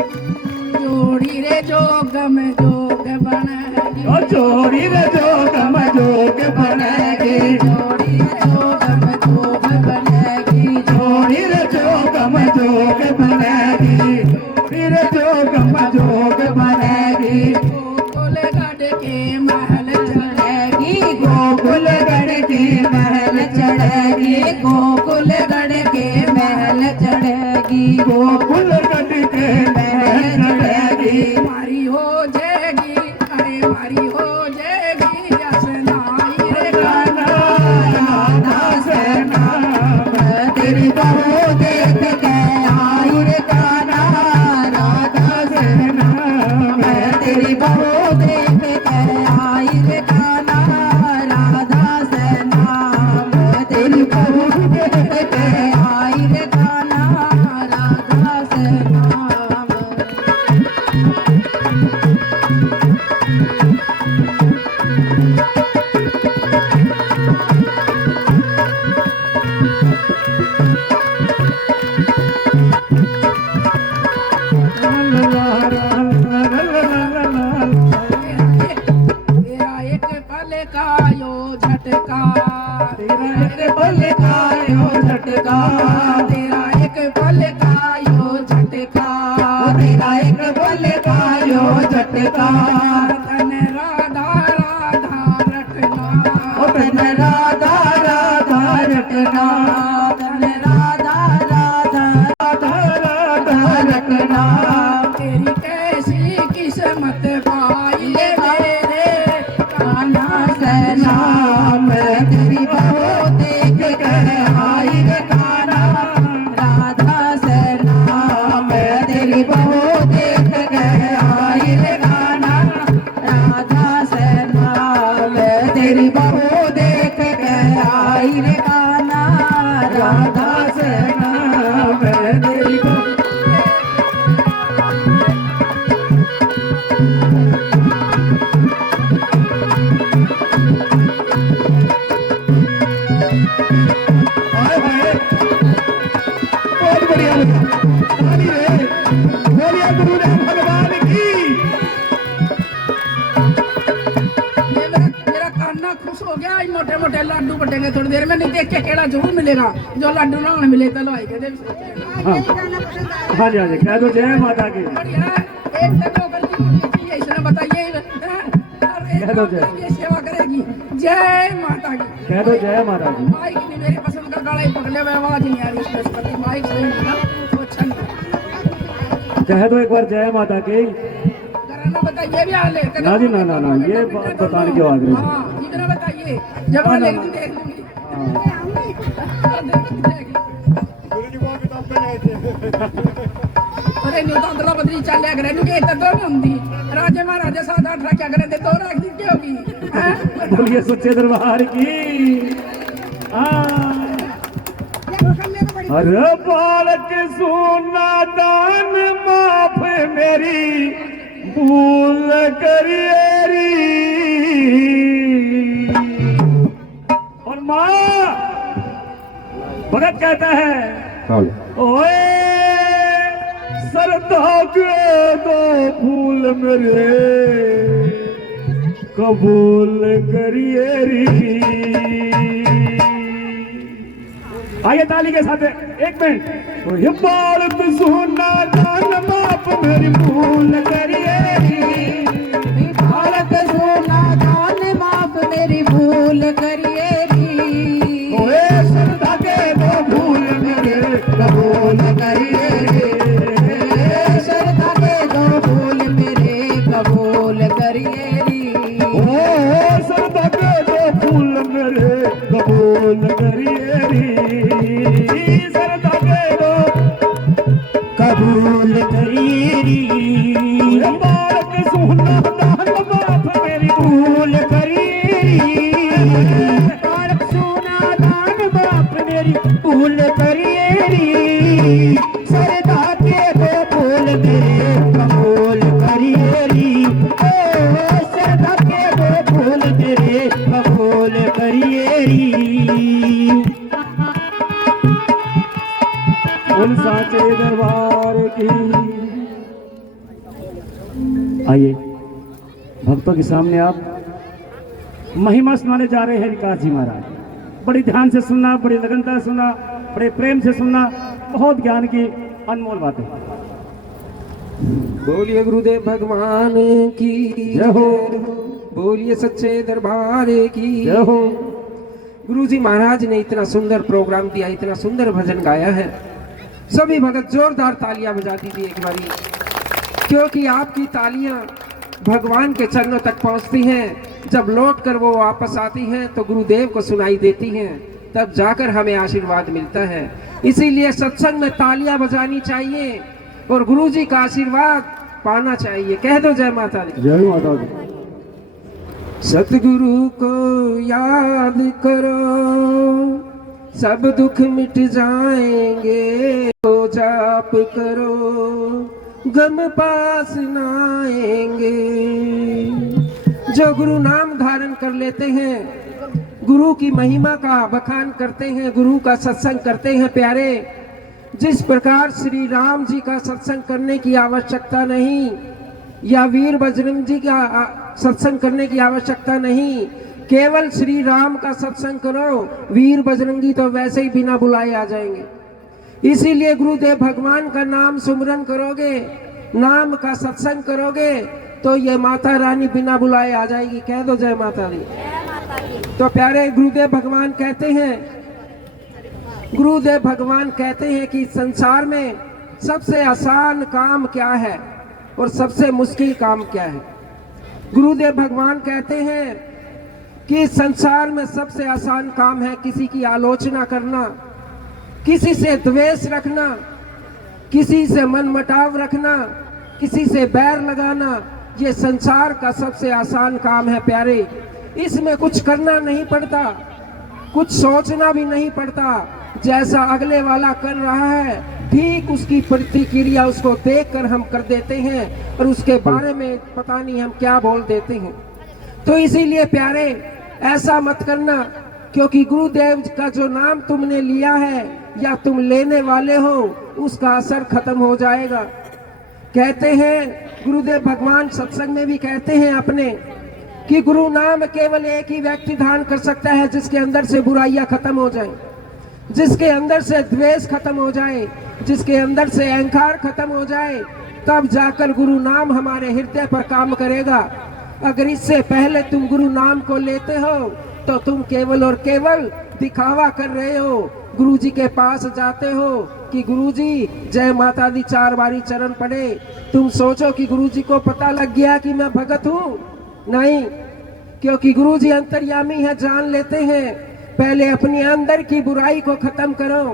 जोड़ी रे जोग में जोग बनेगी जोड़ी रे जोग में जोग बनेगी जोड़ी रे जोग में जोग बनेगी जोड़ी रे जोग में जोग बनेगी जोड़ी रे जोग में जोग बनेगी गोकुलगढ़ के महल चढ़ेगी गोकुलगढ़ के महल चढ़ेगी गोकुलगढ़ के महल चढ़ेगी गोकुलगढ़ के महल चढ़ेगी मारी हो जाएगी अरे मारी हो जाएगी असनाई रे गाना राधा सेना मैं तेरी बहू देख के आई रे गाना राधा सेना मैं तेरी बहू देख के आई रे गाना राधा सेना मैं तेरी बहू देख झटका, तेरा एक पल का यो झटका, तेरा एक पल का यो झटका, तेरा एक पल का यो झटका, तन राधा राधा रटना, तन राधा राधा रटना, तन राधा राधा राधा राधा रटना, तेरी कैसी किस्मत पाई मेरे कान्हा सैना मैं तेरी बहू देख कर आई रे कान्हा, राधा सैना मैं तेरी बहू देख कर आई रे कान्हा, राधा सैना मैं तेरी बहू देख कर आई रे कान्हा, राधा सैना मैं तेरी बहू। हाय हाय, बहुत बढ़िया ताली रे, बोलिए गुरुदेव भगवान की। मेरा कान्हा खुश हो गया। मोटे मोटे लड्डू बटेंगे थोड़ी देर में, नहीं देख के केड़ा जरूर मिलेगा, जो लड्डू ना मिले तो लाई के दे। हाँ हाँ जी हाँ जी, कह दो जय माता की। बढ़िया, एक तो गलती होनी चाहिए, इसने बताइए कह दो जय। ये सेवा करेगी। जय माता की। कह दो जय माता की। माइक नहीं मेरे पसंद का, गाड़ा ही पकड़ लिया, आवाज नहीं आ रही इसमें, माइक सही नहीं ना, तो अच्छा नहीं। कह दो एक बार जय माता की। कराना बताइए भी हाल है। ना जी ना ना ना, ये बात बताने की आवाज नहीं। हाँ, इतना बताइए, जब आ लेगी देख लूंगी। अरे न्यू तो अंदर बदली चल लिया करे, न्यू के इतना तो नहीं होंगी। राजे महाराजे साथ आठ रखा करे, दे तो रख दी क्या होगी? हैं? बोलिए सच्चे दरबार की। अरे बालक सोना दान माफ मेरी भूल करिएरी। और माँ भगत कहता है, ओए सरदा के दो फूल मेरे कबूल करिएरी। आइए ताली के साथ एक मिनट। ये बालक सोना दान माफ मेरी भूल करिएरी, बालक सोना दान माफ मेरी भूल करिएरी। ओए सरदा के दो फूल मेरे कबूल करिएरी। श्रद्धा के दो फूल मेरे कबूल करिएरी। ओ सरदा के दो फूल मेरे कबूल करिएरी। सरदा के दो कबूल करिएरी। बालक सोना दान माफ मेरी भूल करिएरी। बालक सोना दान माफ मेरी भूल करिएरी। श्रद्धा के दो फूल मेरे कबूल करिएरी। ओ श्रद्धा के दो फूल मेरे कबूल करिएरी। उन साचे दरबार की। आइए भक्तों के सामने आप महिमा सुनाने जा रहे हैं विकास जी महाराज। बड़ी ध्यान से सुनना, बड़ी लगनता से सुनना, बड़े प्रेम से सुनना, बहुत ज्ञान की अनमोल बातें। बोलिए गुरुदेव भगवान की जय हो। बोलिए सच्चे दरबार की जय हो। गुरुजी महाराज ने इतना सुंदर प्रोग्राम दिया, इतना सुंदर भजन गाया है। सभी भगत जोरदार तालियां बजा दीजिए एक बारी, क्योंकि आपकी तालियां भगवान के चरणों तक पहुंचती हैं। जब लौट कर वो वापस आती हैं तो गुरुदेव को सुनाई देती हैं, तब जाकर हमें आशीर्वाद मिलता है। इसीलिए सत्संग में तालियां बजानी चाहिए और गुरुजी का आशीर्वाद पाना चाहिए। कह दो जय माता दी। जय माता दी। सतगुरु को याद करो, सब दुख मिट जाएंगे। तो जाप करो, गम पास न आएंगे। जो गुरु नाम धारण कर लेते हैं, गुरु की महिमा का बखान करते हैं, गुरु का सत्संग करते हैं प्यारे, जिस प्रकार श्री राम जी का सत्संग करने की आवश्यकता नहीं, या वीर बजरंग जी का सत्संग करने की आवश्यकता नहीं, केवल श्री राम का सत्संग करो, वीर बजरंगी तो वैसे ही बिना बुलाए आ जाएंगे। इसीलिए गुरुदेव भगवान का नाम सुमरन करोगे, नाम का सत्संग करोगे तो ये माता रानी बिना बुलाए आ जाएगी। कह दो जय माता दी। तो प्यारे गुरुदेव भगवान कहते हैं, गुरुदेव भगवान कहते हैं कि संसार में सबसे आसान काम क्या है और सबसे मुश्किल काम क्या है। गुरुदेव भगवान कहते हैं कि संसार में सबसे आसान काम है किसी की आलोचना करना, किसी से द्वेष रखना, किसी से मनमुटाव रखना, किसी से बैर लगाना। ये संसार का सबसे आसान काम है प्यारे। इसमें कुछ करना नहीं पड़ता, कुछ सोचना भी नहीं पड़ता। जैसा अगले वाला कर रहा है ठीक उसकी प्रतिक्रिया उसको देखकर हम कर देते हैं और उसके बारे में पता नहीं हम क्या बोल देते हैं। तो इसीलिए प्यारे ऐसा मत करना, क्योंकि गुरुदेव का जो नाम तुमने लिया है या तुम लेने वाले हो उसका असर खत्म हो जाएगा। कहते हैं गुरुदेव भगवान सत्संग में भी कहते हैं अपने कि गुरु नाम केवल एक ही व्यक्ति धारण कर सकता है जिसके अंदर से बुराइयां खत्म हो जाए, जिसके अंदर से द्वेष खत्म हो जाए, जिसके अंदर से अहंकार खत्म हो जाए, तब जाकर गुरु नाम हमारे हृदय पर काम करेगा। अगर इससे पहले तुम गुरु नाम को लेते हो तो तुम केवल और केवल दिखावा कर रहे हो। गुरुजी के पास जाते हो कि गुरुजी जय माता दी 4 बारी चरण पड़े, तुम सोचो कि गुरुजी को पता लग गया कि मैं भगत हूँ? नहीं, क्योंकि गुरुजी अंतर्यामी है, जान लेते हैं। पहले अपने अंदर की बुराई को खत्म करो,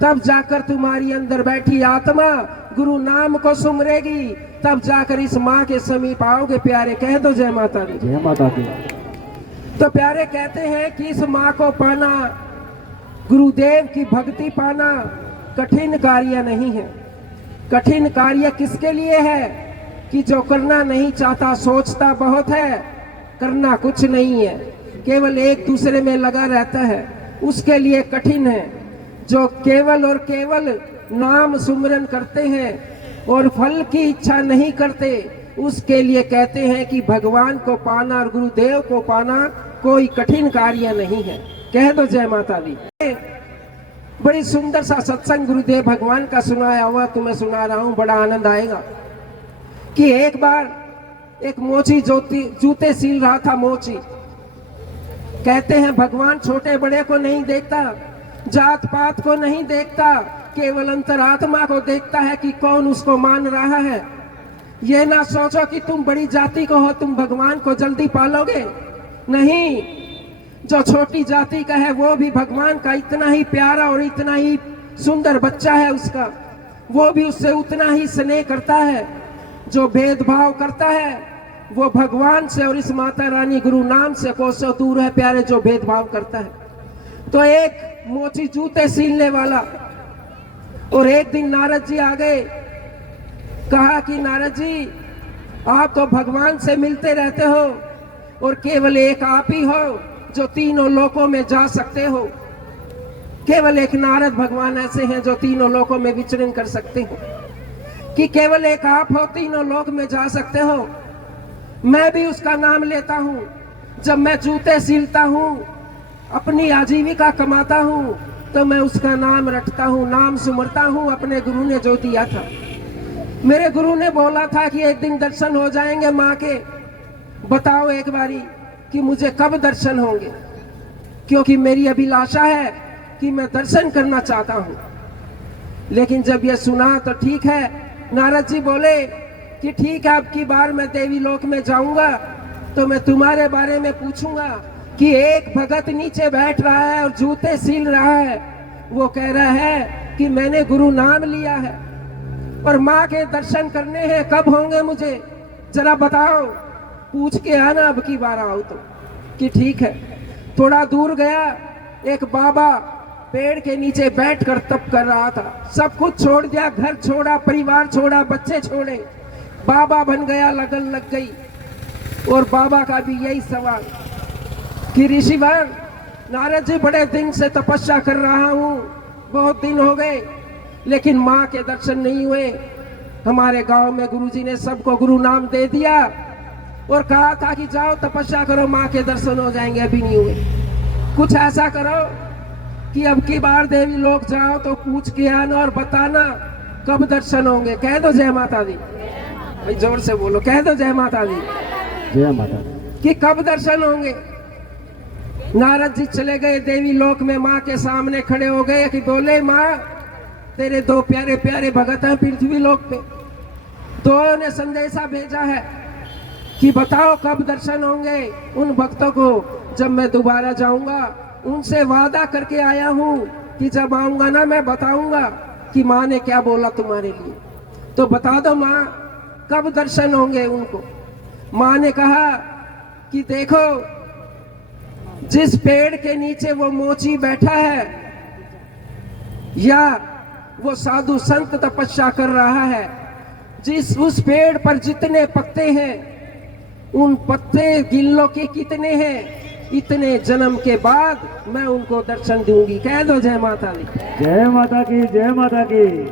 तब जाकर तुम्हारी अंदर बैठी आत्मा गुरु नाम को सुमरेगी, तब जाकर इस माँ के समीप आओगे। प्यारे कह दो जय माता दी। जय माता दी। तो प्यारे कहते हैं कि इस माँ को पाना, गुरुदेव की भक्ति पाना कठिन कार्य नहीं है। कठिन कार्य किसके लिए है? कि जो करना नहीं चाहता, सोचता बहुत है, करना कुछ नहीं है, केवल एक दूसरे में लगा रहता है, उसके लिए कठिन है। जो केवल और केवल नाम सुमरन करते हैं और फल की इच्छा नहीं करते, उसके लिए कहते हैं कि भगवान को पाना और गुरुदेव को पाना कोई कठिन कार्य नहीं है। कह दो जय माता दी। बड़ी सुंदर सा सत्संग गुरुदेव भगवान का सुनाया हुआ तुम्हें सुना रहा हूँ, बड़ा आनंद आएगा। कि एक बार एक मोची जूते सील रहा था। मोची कहते हैं भगवान छोटे बड़े को नहीं देखता, जात पात को नहीं देखता, केवल अंतरात्मा को देखता है कि कौन उसको मान रहा है। ये ना सोचो कि तुम बड़ी जाति को हो, तुम भगवान को जल्दी पालोगे। नहीं, जो छोटी जाति का है वो भी भगवान का इतना ही प्यारा और इतना ही सुंदर बच्चा है उसका, वो भी उससे उतना ही स्नेह करता है। जो भेदभाव करता है वो भगवान से और इस माता रानी गुरु नाम से कोसों दूर है प्यारे, जो भेदभाव करता है। तो एक मोची जूते सीलने वाला, और एक दिन नारद जी आ गए, कहा कि नारद जी आप तो भगवान से मिलते रहते हो और केवल एक आप ही हो जो तीनों लोकों में जा सकते हो। केवल एक नारद भगवान ऐसे हैं जो तीनों लोकों में विचरण कर सकते हो, कि केवल एक आप हो, तीनों लोक में जा सकते हो। मैं भी उसका नाम लेता हूँ। जब मैं जूते सीलता हूँ, अपनी आजीविका कमाता हूँ, तो मैं उसका नाम रटता हूँ, नाम सुमरता हूँ, अपने गुरु ने जो दिया था। मेरे गुरु ने बोला था कि एक दिन दर्शन हो जाएंगे माँ के, बताओ एक बारी कि मुझे कब दर्शन होंगे, क्योंकि मेरी अभिलाषा है कि मैं दर्शन करना चाहता हूँ। लेकिन जब ये सुना तो ठीक है, नारद जी बोले कि ठीक है, अब की बार मैं देवी लोक में जाऊंगा तो मैं तुम्हारे बारे में पूछूंगा कि एक भगत नीचे बैठ रहा है और जूते सील रहा है, वो कह रहा है कि मैंने गुरु नाम लिया है और माँ के दर्शन करने हैं, कब होंगे मुझे जरा बताओ, पूछ के आना अब की बार आओ तो। कि ठीक है। थोड़ा दूर गया, एक बाबा पेड़ के नीचे बैठकर तप कर रहा था। सब कुछ छोड़ दिया, घर छोड़ा, परिवार छोड़ा, बच्चे छोड़े, बाबा बन गया, लगन लग गई। और बाबा का भी यही सवाल कि ऋषिवर नारद जी बड़े दिन से तपस्या कर रहा हूँ, बहुत दिन हो गए, लेकिन माँ के दर्शन नहीं हुए। हमारे गांव में गुरुजी ने सबको गुरु नाम दे दिया, और कहा था कि जाओ तपस्या करो, माँ के दर्शन हो जाएंगे, अभी नहीं हुए। कुछ ऐसा करो कि अब की बार देवी लोग जाओ तो पूछ के आना और बताना कब दर्शन होंगे। कह दो जय माता दी, भाई जोर से बोलो, कह दो जय माता दी, जय माता कि कब दर्शन होंगे। नारद जी चले गए देवी लोक में, माँ के सामने खड़े हो गए कि बोले माँ तेरे दो प्यारे प्यारे भगत हैं पृथ्वी लोक पे, दोनों ने संदेशा भेजा है कि बताओ कब दर्शन होंगे उन भक्तों को। जब मैं दोबारा जाऊंगा उनसे वादा करके आया हूं कि जब आऊंगा ना मैं बताऊंगा कि माँ ने क्या बोला तुम्हारे लिए, तो बता दो माँ कब दर्शन होंगे उनको। माँ ने कहा कि देखो जिस पेड़ के नीचे वो मोची बैठा है या वो साधु संत तपस्या कर रहा है, जिस उस पेड़ पर जितने पत्ते हैं उन पत्ते गिन लो के कितने हैं, इतने जन्म के बाद मैं उनको दर्शन दूंगी। कह दो जय माता दी, जय माता की, जय माता की।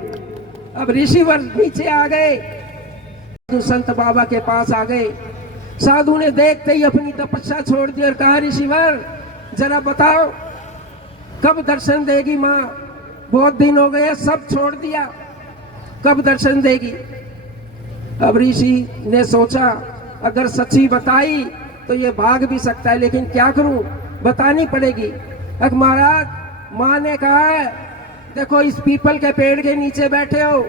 अब ऋषिवर नीचे आ गए, साधु संत बाबा के पास आ गए। साधु ने देखते ही अपनी तपस्या छोड़ दी और कहा ऋषिवर जरा बताओ कब दर्शन देगी माँ, बहुत दिन हो गए सब छोड़ दिया, कब दर्शन देगी। अब ऋषि ने सोचा अगर सच्ची बताई तो ये भाग भी सकता है, लेकिन क्या करूं, बतानी पड़ेगी। अब महाराज माँ ने कहा है देखो इस पीपल के पेड़ के नीचे बैठे हो,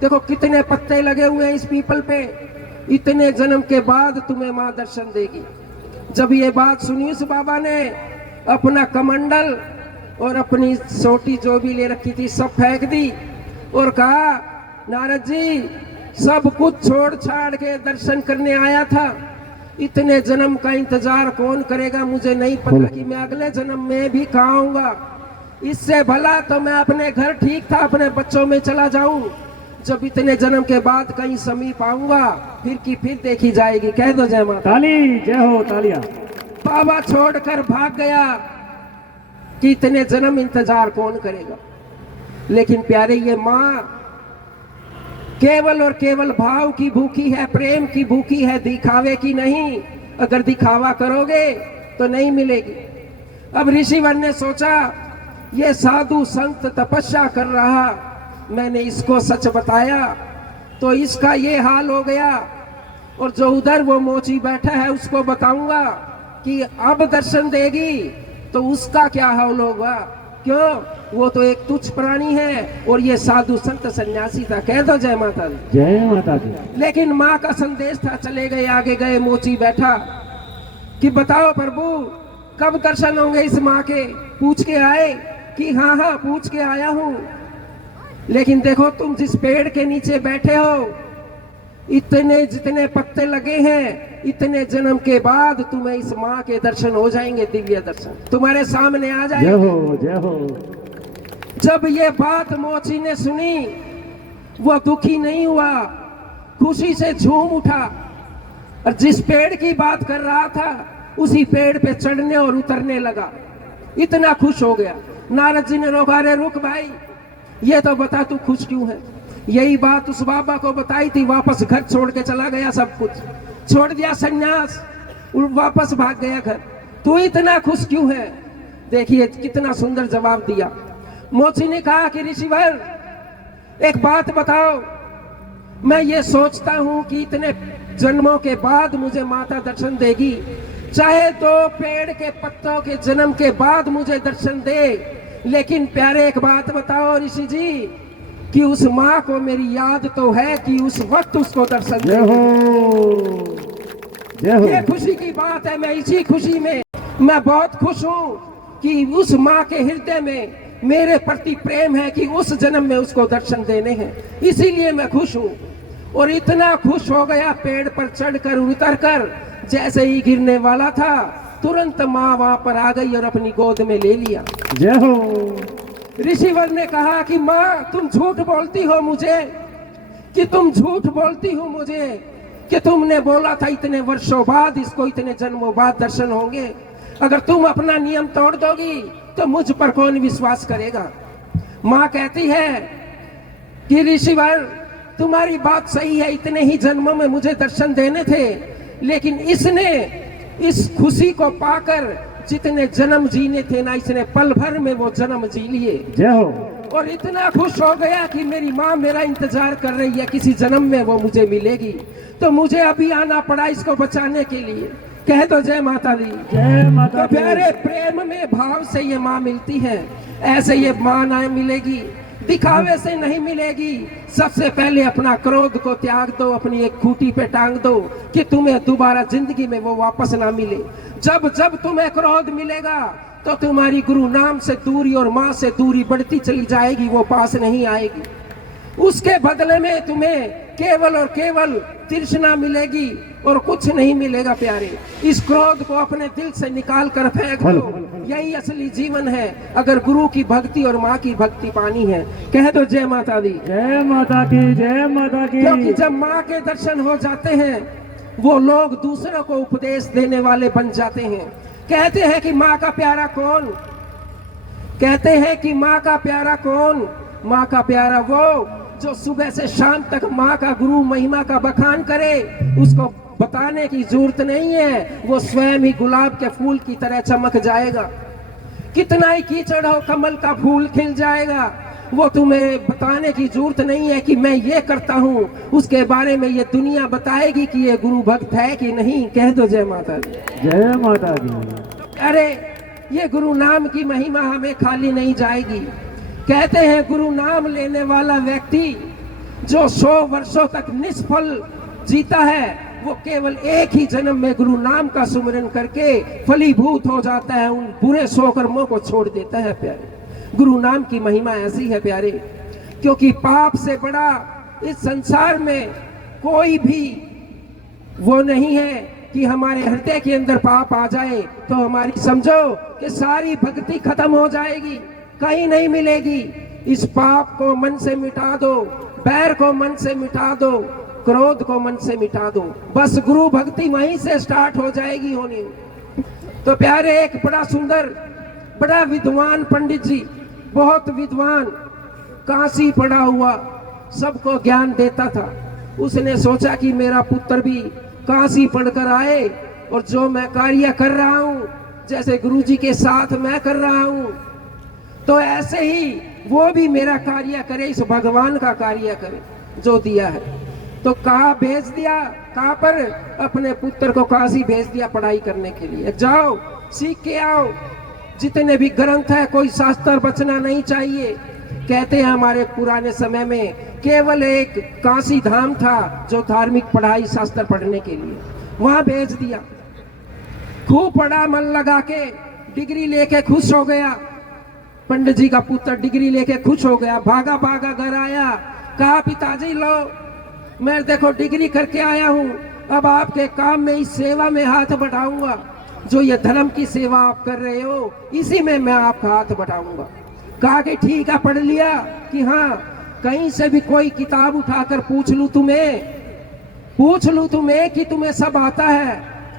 देखो कितने पत्ते लगे हुए हैं इस पीपल पे, इतने जन्म के बाद तुम्हें माँ दर्शन देगी। जब ये बात सुनी उस बाबा ने अपना कमंडल और अपनी सोटी जो भी ले रखी थी सब फेंक दी और कहा नारद जी सब कुछ छोड़ छाड़ के दर्शन करने आया था, इतने जन्म का इंतजार कौन करेगा, मुझे नहीं पता कि मैं अगले जन्म में भी कहाँ आऊंगा। इससे भला तो मैं अपने घर ठीक था अपने बच्चों में चला जाऊं, जब इतने जन्म के बाद कहीं समीप आऊंगा फिर की फिर देखी जाएगी। कह दो जय माता। ताली, जय हो, तालियां। बाबा छोड़कर भाग गया कि इतने जन्म इंतजार कौन करेगा। लेकिन प्यारे ये माँ केवल और केवल भाव की भूखी है, प्रेम की भूखी है, दिखावे की नहीं। अगर दिखावा करोगे तो नहीं मिलेगी। अब ऋषिवर ने सोचा ये साधु संत तपस्या कर रहा, मैंने इसको सच बताया तो इसका ये हाल हो गया, और जो उधर वो मोची बैठा है उसको बताऊंगा कि अब दर्शन देगी तो उसका क्या हाल होगा। क्यों, वो तो एक तुच्छ प्राणी है और ये साधु संत सन्यासी था। कह दो जय माता दी, जय माता की। लेकिन माँ का संदेश था, चले गए आगे गए, मोची बैठा कि बताओ प्रभु कब दर्शन होंगे इस माँ के। पूछ के आए कि हाँ हाँ पूछ के आया हूँ, लेकिन देखो तुम जिस पेड़ के नीचे बैठे हो इतने जितने पत्ते लगे हैं, इतने जन्म के बाद तुम्हें इस माँ के दर्शन हो जाएंगे, दिव्य दर्शन तुम्हारे सामने आ जय जाएंगे। हो, जय हो। जब ये बात मोची ने सुनी वो दुखी नहीं हुआ, खुशी से झूम उठा और जिस पेड़ की बात कर रहा था उसी पेड़ पे चढ़ने और उतरने लगा, इतना खुश हो गया। नारद जी ने रोका, अरे रुक भाई, ये तो बता तू खुश क्यों है। यही बात उस बाबा को बताई थी, वापस घर छोड़ के चला गया, सब कुछ छोड़ दिया, सन्यास, वापस भाग गया घर। तू इतना खुश क्यों है। देखिए कितना सुंदर जवाब दिया। मोची ने कहा कि ऋषिवर एक बात बताओ, मैं ये सोचता हूं कि इतने जन्मों के बाद मुझे माता दर्शन देगी, चाहे तो पेड़ के पत्तों के जन्म के बाद मुझे दर्शन दे, लेकिन प्यारे एक बात बताओ ऋषि जी कि उस माँ को मेरी याद तो है कि उस वक्त उसको दर्शन जय हो, जय हो। ये खुशी की बात है। मैं इसी खुशी में मैं बहुत खुश हूँ कि उस माँ के हृदय में मेरे प्रति प्रेम है कि उस जन्म में उसको दर्शन देने हैं, इसीलिए मैं खुश हूँ। और इतना खुश हो गया, पेड़ पर चढ़कर उतरकर जैसे ही गिरने वाला था तुरंत माँ वहां पर आ गई और अपनी गोद में ले लिया। जय हो। ऋषिवर ने कहा कि माँ तुम झूठ बोलती हो मुझे, कि तुम झूठ बोलती हो मुझे कि तुमने बोला था इतने वर्षों बाद इसको, इतने जन्मों बाद दर्शन होंगे। अगर तुम अपना नियम तोड़ दोगी तो मुझ पर कौन विश्वास करेगा। माँ कहती है कि ऋषिवर तुम्हारी बात सही है, इतने ही जन्मों में मुझे दर्शन देने थे, लेकिन इसने इस खुशी को पाकर जितने जन्म जीने थे ना, इसने पल भर में वो जन्म जी लिए जय हो। और इतना खुश हो गया कि मेरी माँ मेरा इंतजार कर रही है, किसी जन्म में वो मुझे मिलेगी, तो मुझे अभी आना पड़ा इसको बचाने के लिए। कह दो जय माता दी। जय माता तो दी। प्यारे, प्रेम में भाव से ये माँ मिलती है, ऐसे ये माँ ना मिलेगी, दिखावे से नहीं मिलेगी। सबसे पहले अपना क्रोध को त्याग दो, अपनी एक खूंटी पे टांग दो कि तुम्हें दोबारा जिंदगी में वो वापस ना मिले। जब जब तुम्हें क्रोध मिलेगा तो तुम्हारी गुरु नाम से दूरी और माँ से दूरी बढ़ती चली जाएगी, वो पास नहीं आएगी। उसके बदले में तुम्हें केवल और केवल तृष्णा मिलेगी और कुछ नहीं मिलेगा। प्यारे, इस क्रोध को अपने दिल से निकाल कर फेंक दो, यही असली जीवन है अगर गुरु की भक्ति और माँ की भक्ति पानी है। कह दो जय माता दी। जय माता की, जय माता की। क्योंकि जब माँ के दर्शन हो जाते हैं वो लोग दूसरों को उपदेश देने वाले बन जाते हैं। कहते हैं कि माँ का प्यारा कौन, कहते हैं कि माँ का प्यारा कौन, माँ का प्यारा वो जो सुबह से शाम तक माँ का गुरु महिमा का बखान करे। उसको बताने की जरूरत नहीं है, वो स्वयं ही गुलाब के फूल की तरह चमक जाएगा। कितना ही कीचड़ हो कमल का फूल खिल जाएगा। वो तुम्हें बताने की जरूरत नहीं है कि मैं ये करता हूँ, उसके बारे में ये दुनिया बताएगी कि ये गुरु भक्त है कि नहीं। कह दो जय माता दी। जय माता दी। अरे, ये गुरु नाम की महिमा हमें खाली नहीं जाएगी। कहते हैं गुरु नाम लेने वाला व्यक्ति जो 100 वर्षों तक निष्फल जीता है, वो केवल एक ही जन्म में गुरु नाम का सुमिरन करके फलीभूत हो जाता है, उन बुरे 100 कर्मों को छोड़ देता है। प्यारे, गुरु नाम की महिमा ऐसी है प्यारे, क्योंकि पाप से बड़ा इस संसार में कोई भी वो नहीं है कि हमारे हृदय के अंदर पाप आ जाए तो हमारी समझो कि सारी भक्ति खत्म हो जाएगी, कहीं नहीं मिलेगी। इस पाप को मन से मिटा दो, बैर को मन से मिटा दो, क्रोध को मन से मिटा दो, बस गुरु भक्ति वहीं से स्टार्ट हो जाएगी होनी। तो प्यारे, एक बड़ा सुंदर, बड़ा विद्वान पंडित जी, बहुत विद्वान, काशी पढ़ा हुआ, सबको ज्ञान देता था। उसने सोचा कि मेरा पुत्र भी काशी पढ़कर आए और जो मैं कार्य कर रहा हूँ, जैसे गुरुजी के साथ मैं कर रहा हूँ, तो ऐसे ही वो भी मेरा कार्य करे, इस भगवान का कार्य करे जो दिया है। तो कहाँ भेज दिया, कहाँ पर? अपने पुत्र को काशी भेज दिया पढ़ाई करने के लिए। जाओ सीख के आओ, जितने भी ग्रंथ है कोई शास्त्र बचना नहीं चाहिए। कहते हैं हमारे पुराने समय में केवल एक काशी धाम था जो धार्मिक पढ़ाई शास्त्र पढ़ने के लिए, वहां भेज दिया। खूब पढ़ा, मन लगा के, डिग्री लेके खुश हो गया। पंडित जी का पुत्र डिग्री लेके खुश हो गया, भागा भागा घर आया, कहा पिताजी लो, मैं देखो डिग्री करके आया हूँ, अब आपके काम में, इस सेवा में हाथ बढ़ाऊंगा, जो ये धर्म की सेवा आप कर रहे हो इसी में मैं आपका हाथ बढ़ाऊंगा। कहा कि ठीक है, पढ़ लिया कि हाँ, कहीं से भी कोई किताब उठाकर पूछ लूं तुम्हें कि तुम्हें सब आता है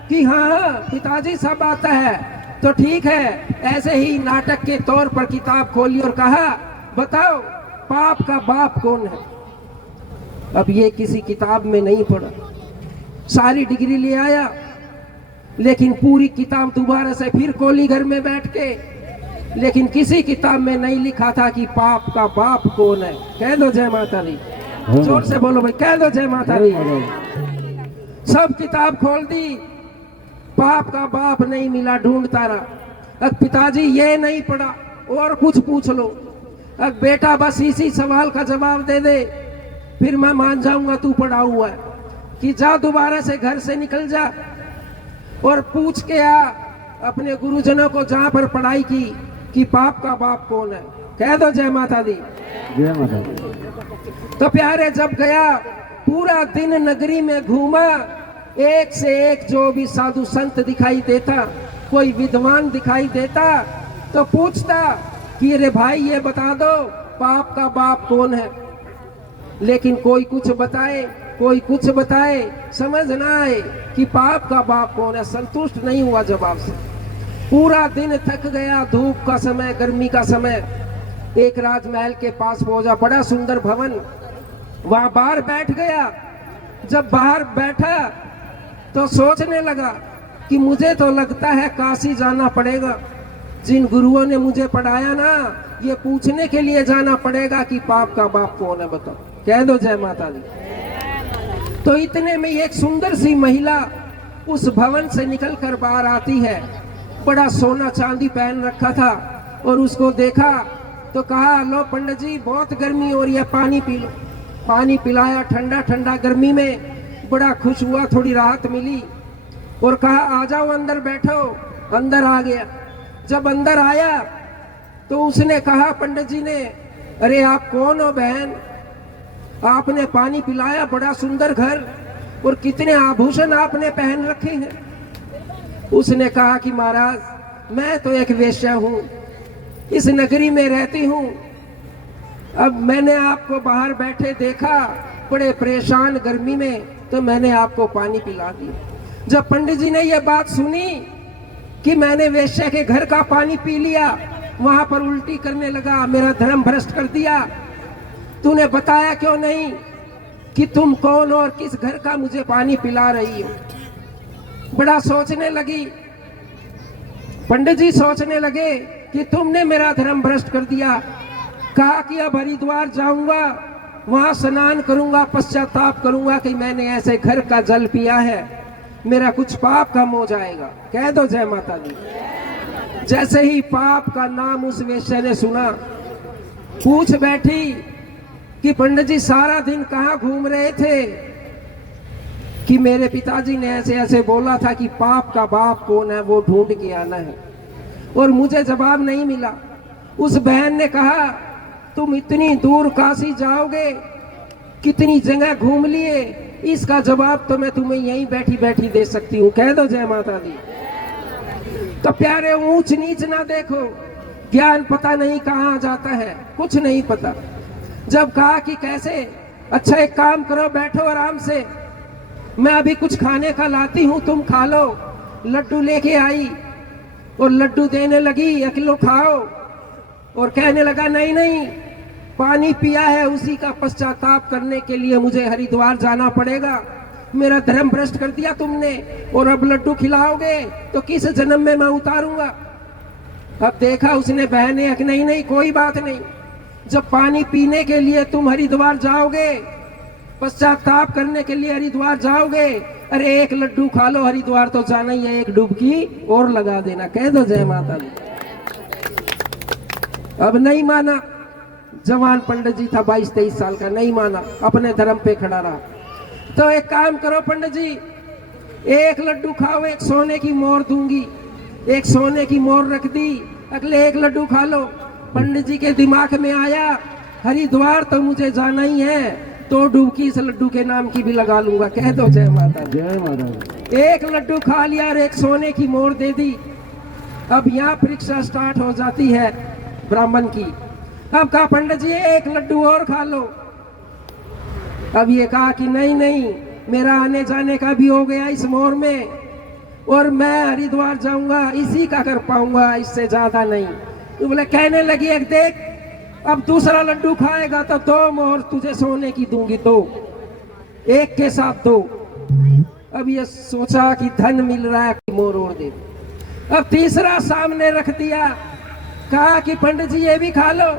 कि हाँ पिताजी सब आता है, तो ठीक है। ऐसे ही नाटक के तौर पर किताब खोली और कहा बताओ पाप का बाप कौन है। अब ये किसी किताब में नहीं पढ़ा, सारी डिग्री ले आया, लेकिन पूरी किताब दोबारा से फिर खोली घर में बैठ के, लेकिन किसी किताब में नहीं लिखा था कि पाप का बाप कौन है। कह दो जय माता दी, जोर से बोलो भाई, कह दो जय माता दी। सब किताब खोल दी, पाप का बाप नहीं मिला, ढूंढता रहा। अब पिताजी ये नहीं पढ़ा, और कुछ पूछ लो। अब बेटा बस इसी सवाल का जवाब दे दे, फिर मैं मान जाऊंगा तू पढ़ा हुआ है। कि जा दोबारा से घर से निकल जा और पूछ के आ अपने गुरुजनों को जहाँ पर पढ़ाई की कि पाप का बाप कौन है। कह दो जय माता दी। जय माता दी। तो प्यारे, जब गया पूरा दिन नगरी में घूमा, एक से एक जो भी साधु संत दिखाई देता, कोई विद्वान दिखाई देता, तो पूछता कि अरे भाई ये बता दो पाप का बाप कौन है। लेकिन कोई कुछ बताए, कोई कुछ बताए, समझ ना आए कि पाप का बाप कौन है। संतुष्ट नहीं हुआ जवाब से, पूरा दिन थक गया। धूप का समय, गर्मी का समय, एक राजमहल के पास पहुंचा, बड़ा सुंदर भवन, वहां बाहर बैठ गया। जब बाहर बैठा तो सोचने लगा कि मुझे तो लगता है काशी जाना पड़ेगा। जिन गुरुओं ने मुझे पढ़ाया ना, ये पूछने के लिए जाना पड़ेगा कि पाप का बाप कौन है, बताओ। कह दो जय माता दी। तो इतने में एक सुंदर सी महिला उस भवन से निकल कर बाहर आती है। बड़ा सोना चांदी पहन रखा था, और उसको देखा तो कहा, लो पंडित जी बहुत गर्मी हो रही है, पानी पी लो। पानी पिलाया, ठंडा ठंडा गर्मी में, बड़ा खुश हुआ, थोड़ी राहत मिली, और कहा आ जाओ अंदर बैठो। अंदर आ गया। जब अंदर आया तो उसने कहा पंडित जी ने, अरे आप कौन हो बहन, आपने पानी पिलाया, बड़ा सुंदर घर, और कितने आभूषण आपने पहन रखे हैं। उसने कहा कि महाराज मैं तो एक वेश्या हूँ, इस नगरी में रहती हूँ। अब मैंने आपको बाहर बैठे देखा, बड़े परेशान गर्मी में, तो मैंने आपको पानी पिला दिया। जब पंडित जी ने यह बात सुनी कि मैंने वेश्या के घर का पानी पी लिया, वहां पर उल्टी करने लगा, मेरा धर्म भ्रष्ट कर दिया। तूने बताया क्यों नहीं कि तुम कौन हो और किस घर का मुझे पानी पिला रही हो। बड़ा सोचने लगी। पंडित जी सोचने लगे कि तुमने मेरा धर्म भ्रष्ट कर दिया। कहा कि अब हरिद्वार जाऊंगा, वहां स्नान करूंगा, पश्चाताप करूंगा कि मैंने ऐसे घर का जल पिया है, मेरा कुछ पाप कम हो जाएगा। कह दो जय माता दी। जैसे ही पाप का नाम उस वेश्या ने सुना, पूछ बैठी कि पंडित जी सारा दिन कहाँ घूम रहे थे, कि मेरे पिताजी ने ऐसे ऐसे बोला था कि पाप का बाप कौन है वो ढूंढ के आना है, और मुझे जवाब नहीं मिला। उस बहन ने कहा, तुम इतनी दूर काशी जाओगे, कितनी जगह घूम लिए, इसका जवाब तो मैं तुम्हें यहीं बैठी बैठी दे सकती हूँ। कह दो जय माता दी। तो प्यारे, ऊंच नीच ना देखो, ज्ञान पता नहीं कहाँ जाता है, कुछ नहीं पता। जब कहा कि कैसे, अच्छा एक काम करो, बैठो आराम से, मैं अभी कुछ खाने का लाती हूँ, तुम खा लो। लड्डू लेके आई और लड्डू देने लगी, 1 किलो खाओ, और कहने लगा नहीं नहीं, पानी पिया है उसी का पश्चाताप करने के लिए मुझे हरिद्वार जाना पड़ेगा, मेरा धर्म भ्रष्ट कर दिया तुमने, और अब लड्डू खिलाओगे तो किस जन्म में मैं उतारूंगा। अब देखा उसने बहन ने, नहीं नहीं कोई बात नहीं, जब पानी पीने के लिए तुम हरिद्वार जाओगे, पश्चाताप करने के लिए हरिद्वार जाओगे, अरे 1 लड्डू खा लो, हरिद्वार तो जाना ही है, 1 डुबकी और लगा देना। कह दो जय माता दी। अब नहीं माना। जवान पंडित जी था, 22-23 साल का, नहीं माना, अपने धर्म पे खड़ा रहा। तो एक काम करो पंडित जी, 1 लड्डू खाओ, 1 सोने की मोहर दूंगी। 1 सोने की मोहर रख दी, अगले 1 लड्डू खा लो। पंडित जी के दिमाग में आया, हरिद्वार तो मुझे जाना ही है, तो डुबकी इस लड्डू के नाम की भी लगा लूंगा। कह दो जय माता दी। जय माता। 1 लड्डू खा लिया और 1 सोने की मोहर दे दी। अब यहाँ परीक्षा स्टार्ट हो जाती है ब्राह्मण की। अब कहा पंडित जी 1 लड्डू और खा लो। अब ये कहा कि नहीं नहीं, मेरा आने जाने का भी हो गया इस मोहर में, और मैं हरिद्वार जाऊंगा, इसी का कर पाऊंगा, इससे ज्यादा नहीं। तो बोले, कहने लगी, एक देख, अब दूसरा लड्डू खाएगा तो 2 मोहर तुझे सोने की दूंगी, 2, 1 के साथ 2। अब ये सोचा कि धन मिल रहा है, मोहर और दे। अब तीसरा सामने रख दिया, कहा कि पंडित जी ये भी खा लो,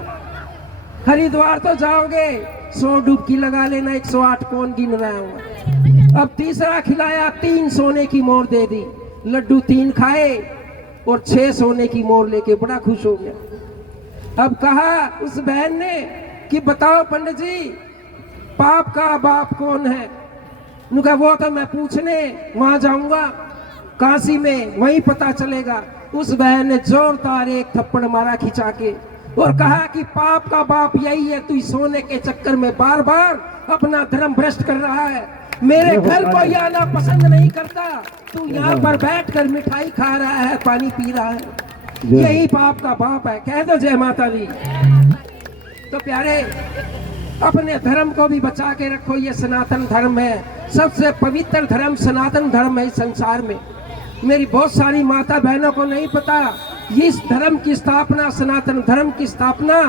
हरिद्वार तो जाओगे, 100 डुबकी लगा लेना, 108 कौन गिन रहा हूँ। अब तीसरा खिलाया, 3 सोने की मोहर दे दी, लड्डू 3 खाए और 6 सोने की मोहर लेके बड़ा खुश हो गया। अब कहा उस बहन ने कि बताओ पंडित जी, पाप का बाप कौन है। उनका वो तो मैं पूछने वहां जाऊंगा काशी में, वहीं पता चलेगा। उस बहन ने जोरदार 1 थप्पड़ मारा खिंचा के, और कहा कि पाप का बाप यही है, तू सोने के चक्कर में बार बार अपना धर्म भ्रष्ट कर रहा है, मेरे घर को ये आना पसंद नहीं करता, तू यहाँ पर बैठकर मिठाई खा रहा है, पानी पी रहा है, यही पाप का बाप है। कह दो जय माता दी। तो प्यारे, अपने धर्म को भी बचा के रखो, ये सनातन धर्म है, सबसे पवित्र धर्म सनातन धर्म है इस संसार में। मेरी बहुत सारी माता बहनों को नहीं पता, इस धर्म की स्थापना, सनातन धर्म की स्थापना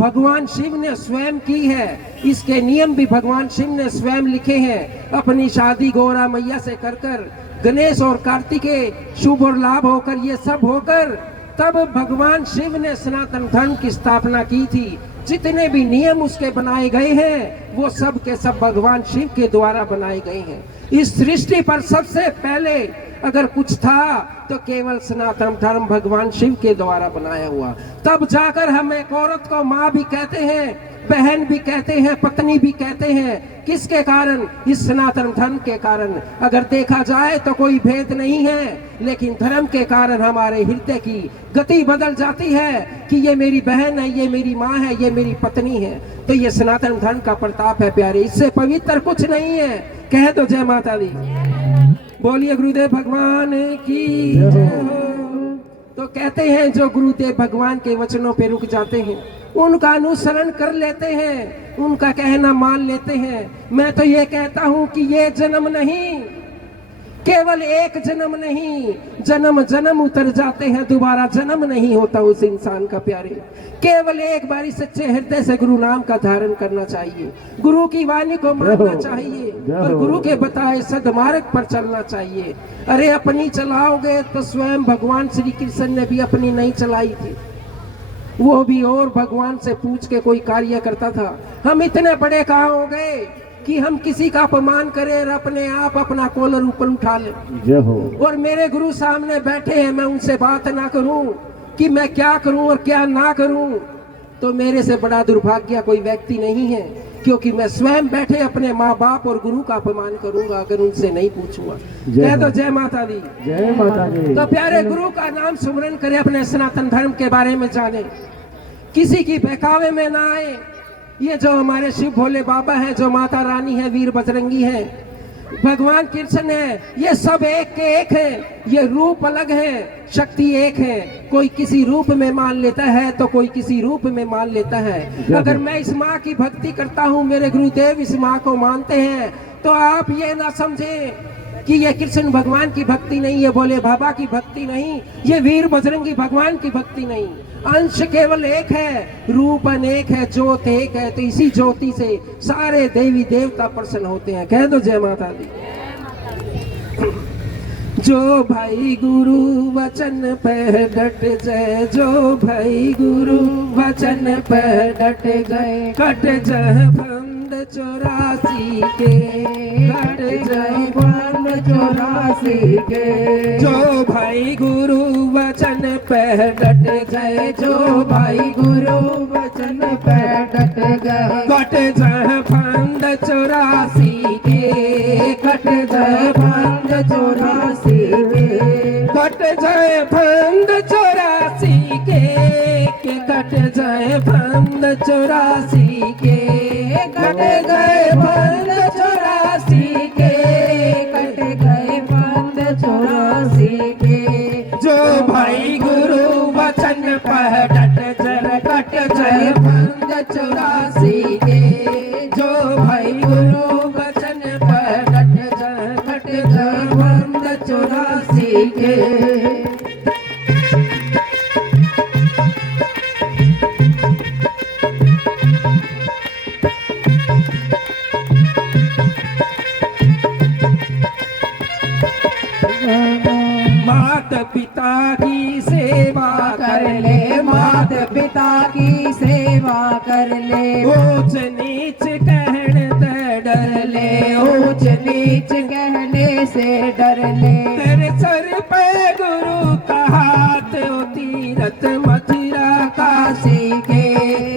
भगवान शिव ने स्वयं की है। इसके नियम भी भगवान शिव ने स्वयं लिखे हैं। अपनी शादी गौरा मैया से कर कर, गणेश और कार्तिकेय शुभ और लाभ होकर, ये सब होकर तब भगवान शिव ने सनातन धर्म की स्थापना की थी। जितने भी नियम उसके बनाए गए हैं वो सब के सब भगवान शिव के द्वारा बनाए गए हैं। इस सृष्टि पर सबसे पहले अगर कुछ था तो केवल सनातन धर्म भगवान शिव के द्वारा बनाया हुआ। तब जाकर हम एक औरत को माँ भी कहते हैं, बहन भी कहते हैं, पत्नी भी कहते हैं। किसके कारण? इस सनातन धर्म के कारण। अगर देखा जाए तो कोई भेद नहीं है, लेकिन धर्म के कारण हमारे हृदय की गति बदल जाती है कि ये मेरी बहन है, ये मेरी माँ है, ये मेरी पत्नी है। तो ये सनातन धर्म का प्रताप है प्यारे, इससे पवित्र कुछ नहीं है। कह दो जय माता दी, बोलिए गुरुदेव भगवान की जय हो। तो कहते हैं जो गुरुदेव भगवान के वचनों पे रुक जाते हैं, उनका अनुसरण कर लेते हैं, उनका कहना मान लेते हैं। मैं तो ये कहता हूँ कि ये जन्म नहीं, केवल एक जन्म नहीं, जन्म जन्म उतर जाते हैं, दोबारा जन्म नहीं होता उस इंसान का प्यारे। केवल एक बारी सच्चे हृदय से गुरु नाम का धारण करना चाहिए, गुरु की वाणी को मानना चाहिए और गुरु के बताए सदमार्ग पर चलना चाहिए। अरे अपनी चलाओगे तो स्वयं भगवान श्री कृष्ण ने भी अपनी नहीं चलाई थी, वो भी और भगवान से पूछ के कोई कार्य करता था। हम इतने बड़े कहाँ हो गए कि हम किसी का अपमान करें और अपने आप अपना कॉलर ऊपर उठा लें। जय हो। और मेरे गुरु सामने बैठे हैं, मैं उनसे बात ना करूं कि मैं क्या करूं और क्या ना करूं, तो मेरे से बड़ा दुर्भाग्य कोई व्यक्ति नहीं है, क्योंकि मैं स्वयं बैठे अपने माँ बाप और गुरु का अपमान करूंगा अगर उनसे नहीं पूछूंगा। कह दो जय माता दी, जय माता दी। तो प्यारे गुरु का नाम सुमरन करें, अपने सनातन धर्म के बारे में जाने, किसी की बहकावे में ना आए। ये जो हमारे शिव भोले बाबा है, जो माता रानी है, वीर बजरंगी है, भगवान कृष्ण है, ये सब एक के एक है। ये रूप अलग है, शक्ति एक है। कोई किसी रूप में मान लेता है तो कोई किसी रूप में मान लेता है। अगर मैं इस माँ की भक्ति करता हूँ, मेरे गुरुदेव इस माँ को मानते हैं, तो आप ये ना समझें कि ये कृष्ण भगवान की भक्ति नहीं, ये भोले बाबा की भक्ति नहीं, ये वीर बजरंगी भगवान की भक्ति नहीं। अंश केवल एक है, रूप अनेक है, ज्योत एक है। तो इसी ज्योति से सारे देवी देवता प्रसन्न होते हैं। कह दो जय माता दी। जो भाई गुरु वचन पे डट जाए, जो भाई गुरु वचन पे डट जाए, कट जाए बंद 84 के, कट जाए बंद 84 के। जो भाई गुरु वचन पे डट जाए, जो भाई गुरु वचन पे डट जाए, कट जाए बंद 84 के, कट जाए बंद 84 के, कट जाए बंद 84 के, कट जाए बंद 84 के, कट गए बंद 84 के, कट गए बंद 84 के। जो भाई गुरु वचन पर डट जाए, कट जाए बंद 84 के। जो भाई गुरु वचन पर डट जाए, कट जाए बंद 84 के। माता पिता की सेवा कर ले, माता पिता की सेवा कर ले। ऊंच नीच कहने से डर ले, ऊंच नीच कहने से डर ले। तेरे सर पे गुरु का हाथ, ओ तीरथ मथुरा काशी के।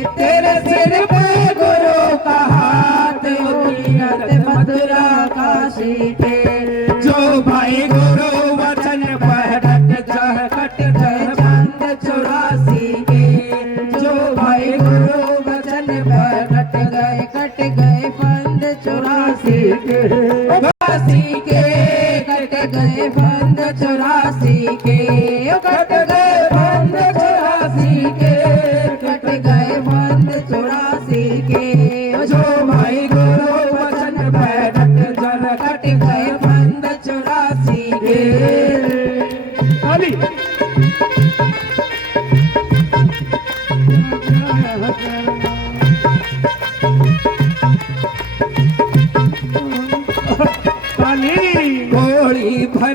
तेरे सिर पे गुरु का हाथ, ओ तीरथ मथुरा काशी के। जो भाई गुरु वचन पर डट जाए, कट जाए बंद 84 के। जो भाई गुरु वचन पर डट गए, कट गए बंद 84 के। 84 के, कट गए बंद 84 के, कट गए बंद 84 के, कट गए बंद 84 के। जो भाई गुरु वचन पर डट जाए, कट गए बंद 84 के। अभी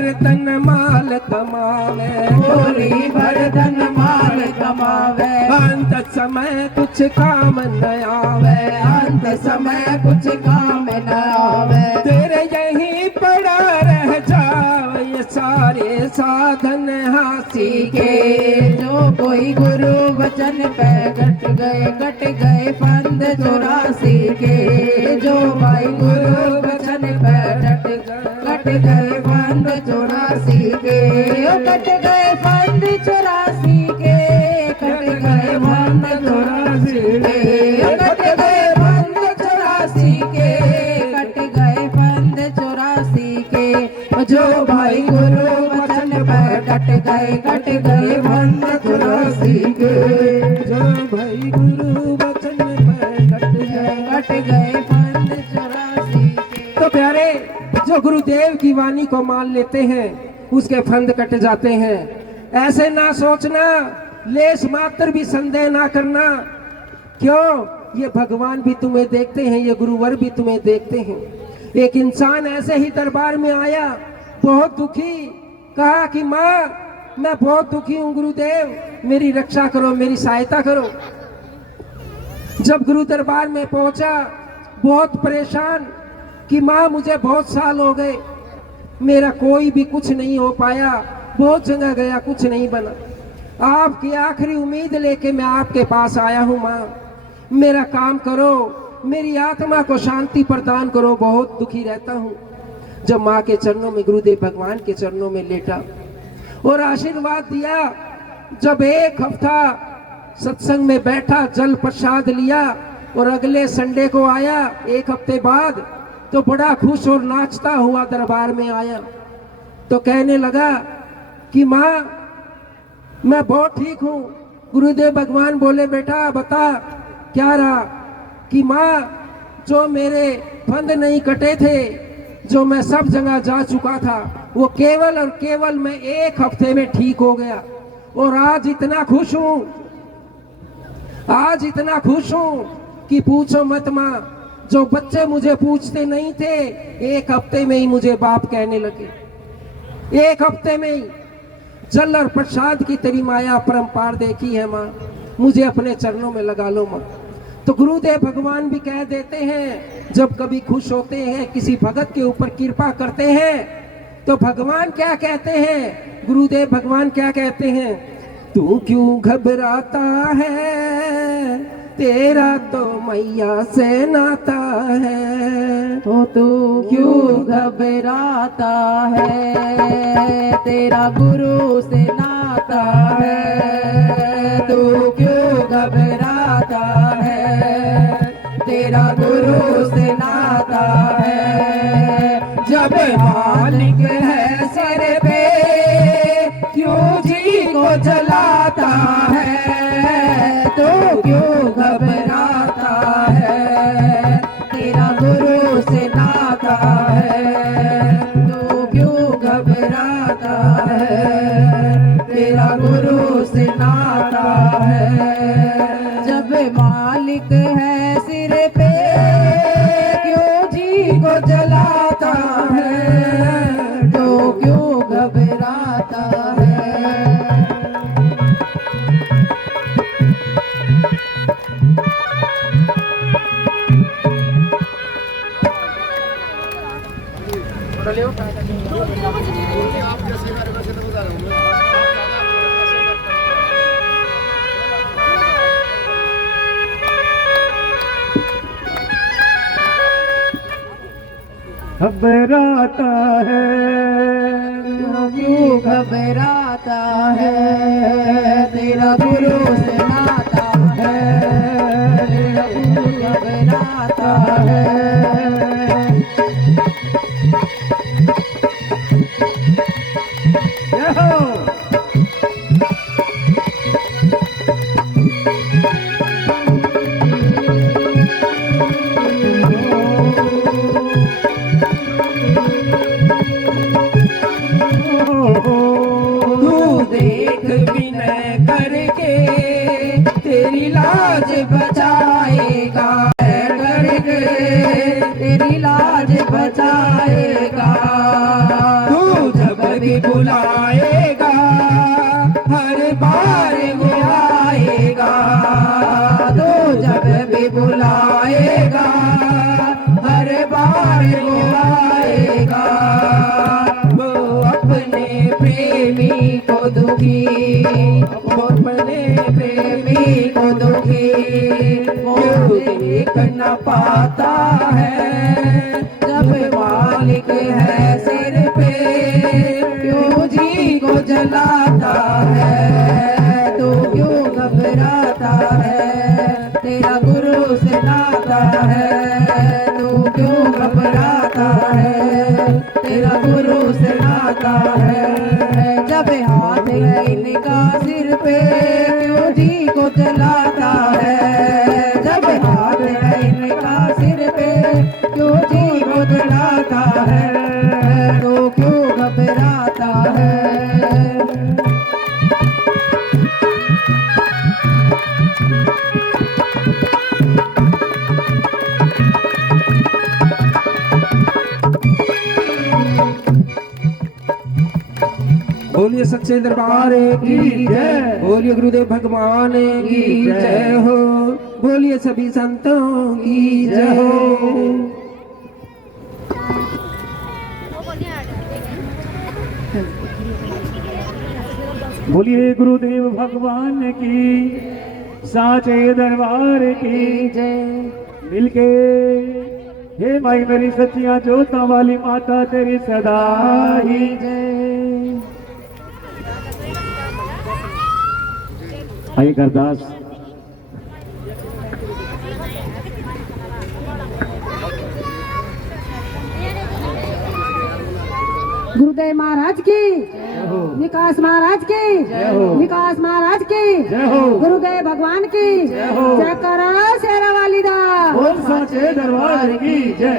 भर धन माल कमावे, झोली भर धन माल कमावे, अंत समय कुछ काम न आवे, अंत समय कुछ काम न आवे। तेरे यहीं पड़ा रह जाओ ये सारे साधन हाथी के। जो कोई गुरु वचन पे कट गए फंद 84 के। जो भाई गुरु वचन पे कट गए फंद 84 के। कट गए फंद 84 के। कट गए फंद 84 के। कट गए फंद 84 के। कट गए फंद 84 के। जो भाई गुरु वचन पे कट गए फंद 84 के। जो भाई गुरु वचन पे कट गए फंद 84 के। तो प्यारे, जो गुरुदेव की वाणी को मान लेते हैं उसके फंद कट जाते हैं। ऐसे ना सोचना, लेश मात्र भी संदेह ना करना। क्यों? ये भगवान भी तुम्हें देखते हैं, ये गुरुवर भी तुम्हें देखते हैं। एक इंसान ऐसे ही दरबार में आया, बहुत दुखी, कहा कि माँ मैं बहुत दुखी हूँ गुरुदेव, मेरी रक्षा करो, मेरी सहायता करो। जब गुरु दरबार में पहुंचा, बहुत परेशान कि माँ मुझे बहुत साल हो गए, मेरा कोई भी कुछ नहीं हो पाया, बहुत जगह गया, कुछ नहीं बना। आपकी आखिरी उम्मीद लेके मैं आपके पास आया हूँ माँ, मेरा काम करो, मेरी आत्मा को शांति प्रदान करो, बहुत दुखी रहता हूँ। जब माँ के चरणों में, गुरुदेव भगवान के चरणों में लेटा और आशीर्वाद दिया, जब एक हफ्ता सत्संग में बैठा, जल प्रसाद लिया और अगले संडे को आया, एक हफ्ते बाद, तो बड़ा खुश और नाचता हुआ दरबार में आया। तो कहने लगा कि माँ मैं बहुत ठीक हूँ। गुरुदेव भगवान बोले बेटा बता क्या रहा? कि माँ जो मेरे फंद नहीं कटे थे, जो मैं सब जगह जा चुका था, वो केवल और केवल मैं एक हफ्ते में ठीक हो गया। और आज इतना खुश हूँ, आज इतना खुश हूँ कि पूछो मत माँ। जो बच्चे मुझे पूछते नहीं थे, एक हफ्ते में ही मुझे बाप कहने लगे। एक हफ्ते में ही। जल और प्रसाद की तेरी माया परंपार देखी है माँ, मुझे अपने चरणों में लगा लो माँ। तो गुरुदेव भगवान भी कह देते हैं, जब कभी खुश होते हैं, किसी भगत के ऊपर कृपा करते हैं, तो भगवान क्या कहते हैं? गुरुदेव भगवान क्या कहते हैं? तू क्यों घबराता है, तेरा तो मैया से नाता है। तो तू क्यों घबराता है, तेरा गुरु से नाता है। तू क्यों घबराता है, तेरा गुरु से नाता है। जब मालिक है सिर पे, क्यों जी को जलाता है। तो क्यों घबराता है, तेरा गुरु से नाता है। तो क्यों घबराता है, तेरा गुरु से नाता है। जब मालिक है सिर पे, क्यों जी को जलाता है। तो क्यों घबराता है। घबराता है, क्यों घबराता है, तेरा गुरु से नाता है। तेरा गुरु घबराता है। तू देख विनय करके तेरी लाज बचाएगा, करके तेरी लाज बचाएगा। तू जब बुलाएगा, हर बार वो आएगा। तो जब भी बुलाएगा हर बार वो आएगा। वो अपने प्रेमी को दुखी, वो अपने प्रेमी को दुखी वो देख न पाता है। जब मालिक है सिर पे क्यों जी को जलाता है। तू क्यों घबराता है, तेरा गुरु से नाता है। तू क्यों घबराता है, तेरा गुरु से नाता है। जब हाथ है इनका सिर पे क्यों जी को जलाता है। जब हाथ है इनका सिर पे क्यों जी को जलाता है। तो क्यों घबराता है। बोलिए सच्चे दरबार की जय, बोलिए गुरुदेव भगवान की जय हो, बोलिए सभी संतों की जय हो। बोलिए गुरुदेव भगवान की, साचे दरबार की जय। मिलके हे माई मेरी सच्चियां जोता वाली माता तेरी सदा ही जय। आई अरदास। गुरुदेव महाराज की, विकास महाराज की, विकास महाराज की, जय हो। गुरुदेव भगवान की जय हो। जय करो शेरा वाली दा। बोल साचे दरबार की जय।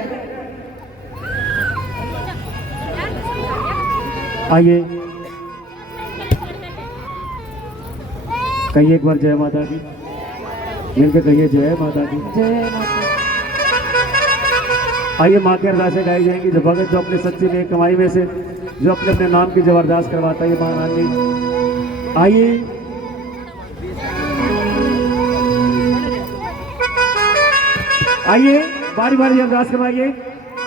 आइए कहिए एक बार जय माता की, मिलकर कहिए जय माता की। जय माता। आइए माँ की अरदासें गाई जाएंगी। जो भगत जो अपने सच्ची में कमाई में से जो अपने अपने नाम की जो अरदास करवाता है माँ रानी। आइए आइए बारी बारी अरदास करवाइए।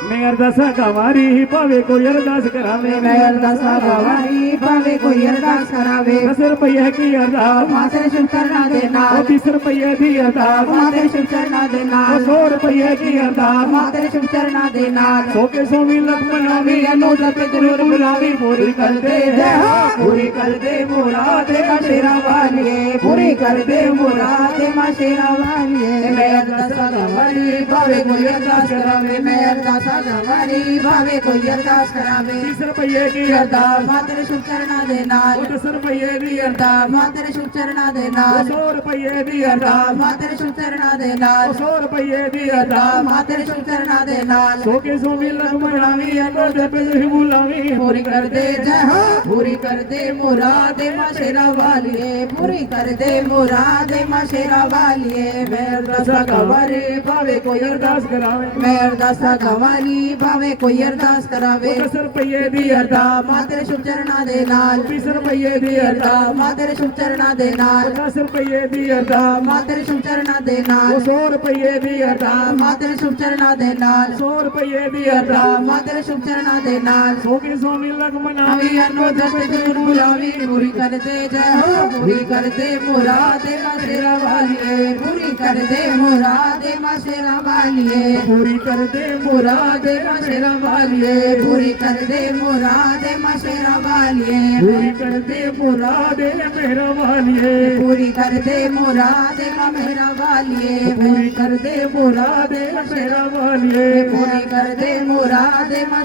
मैं अरदासा गवारी ही पावे कोई अरदास करावे। मैं अरदासा गवारी पावे कोई अरदास करावे। 10 रुपये की अरदास माते शुभ करना देना। 30 रुपये की अरदास माते शुभ करना देना। 100 रुपये की अरदास माते शुभ करना देना। 100 के 100 भी लक्ष्मणावी अनुदत जरूर बुलावी। पूरी कर दे जय हो, पूरी कर दे मुराद माँ शेरा वालिए। पूरी कर दे मुराद माँ शेरा वालिए। मैं अरदासा गवारी पावे कोई अरदास करावे। मैं अरदासा गवारी पावे कोई अरदास करावे। 30 रुपये की अरदास माते शुभ करना देना। 10 रुपये की अरदास अरदास माते शुभ करना देना। 100 रुपये की अरदास अरदास माते शुभ करना देना। 100 रुपये की अरदास अरदास माते शुभ करना देना। 100 के 100 भी लक्ष्मणावी अनुदत जरूर बुलावी। पूरी कर दे जय हो, पूरी कर दे मुराद माँ शेरा वालिए। पूरी कर दे मुराद माँ शेरा वालिए। मैं अरदासा गवारी पावे कोई अरदास करावे। मैं अरदासा गवारी पावे कोई अरदास करावे। 10 रुपये की अरदास अरदास माते शुभ चरणा दे नाल। 20 रुपये की अरदास अरदास माते शुभ चरणा दे नाल। 50 रुपये की अरदास माते शुभ चरणा दे नाल। 100 रुपये की अरदास माते शुभ चरणा दे नाल। 100 रुपये की अरदास अरदास माते शुभ चरणा दे नाल। 100 के 100 भी लक्ष्मणावी अभी अनुदत जरूर बुलावी। पूरी कर दे जय हो, पूरी कर दे मुराद माँ शेरा वालिए। पूरी कर दे मुराद माँ शेरा वालिए। पूरी कर दे मुराद माँ शेरा वालिए। पूरी कर दे मुराद माँ शेरा वालिए। पूरी कर दे मुराद मेरा वालिए। पूरी कर दे मुराद माँ मेरा वालिए। पूरी कर दे मुराद मेरा वालिए। पूरी कर दे मुराद माँ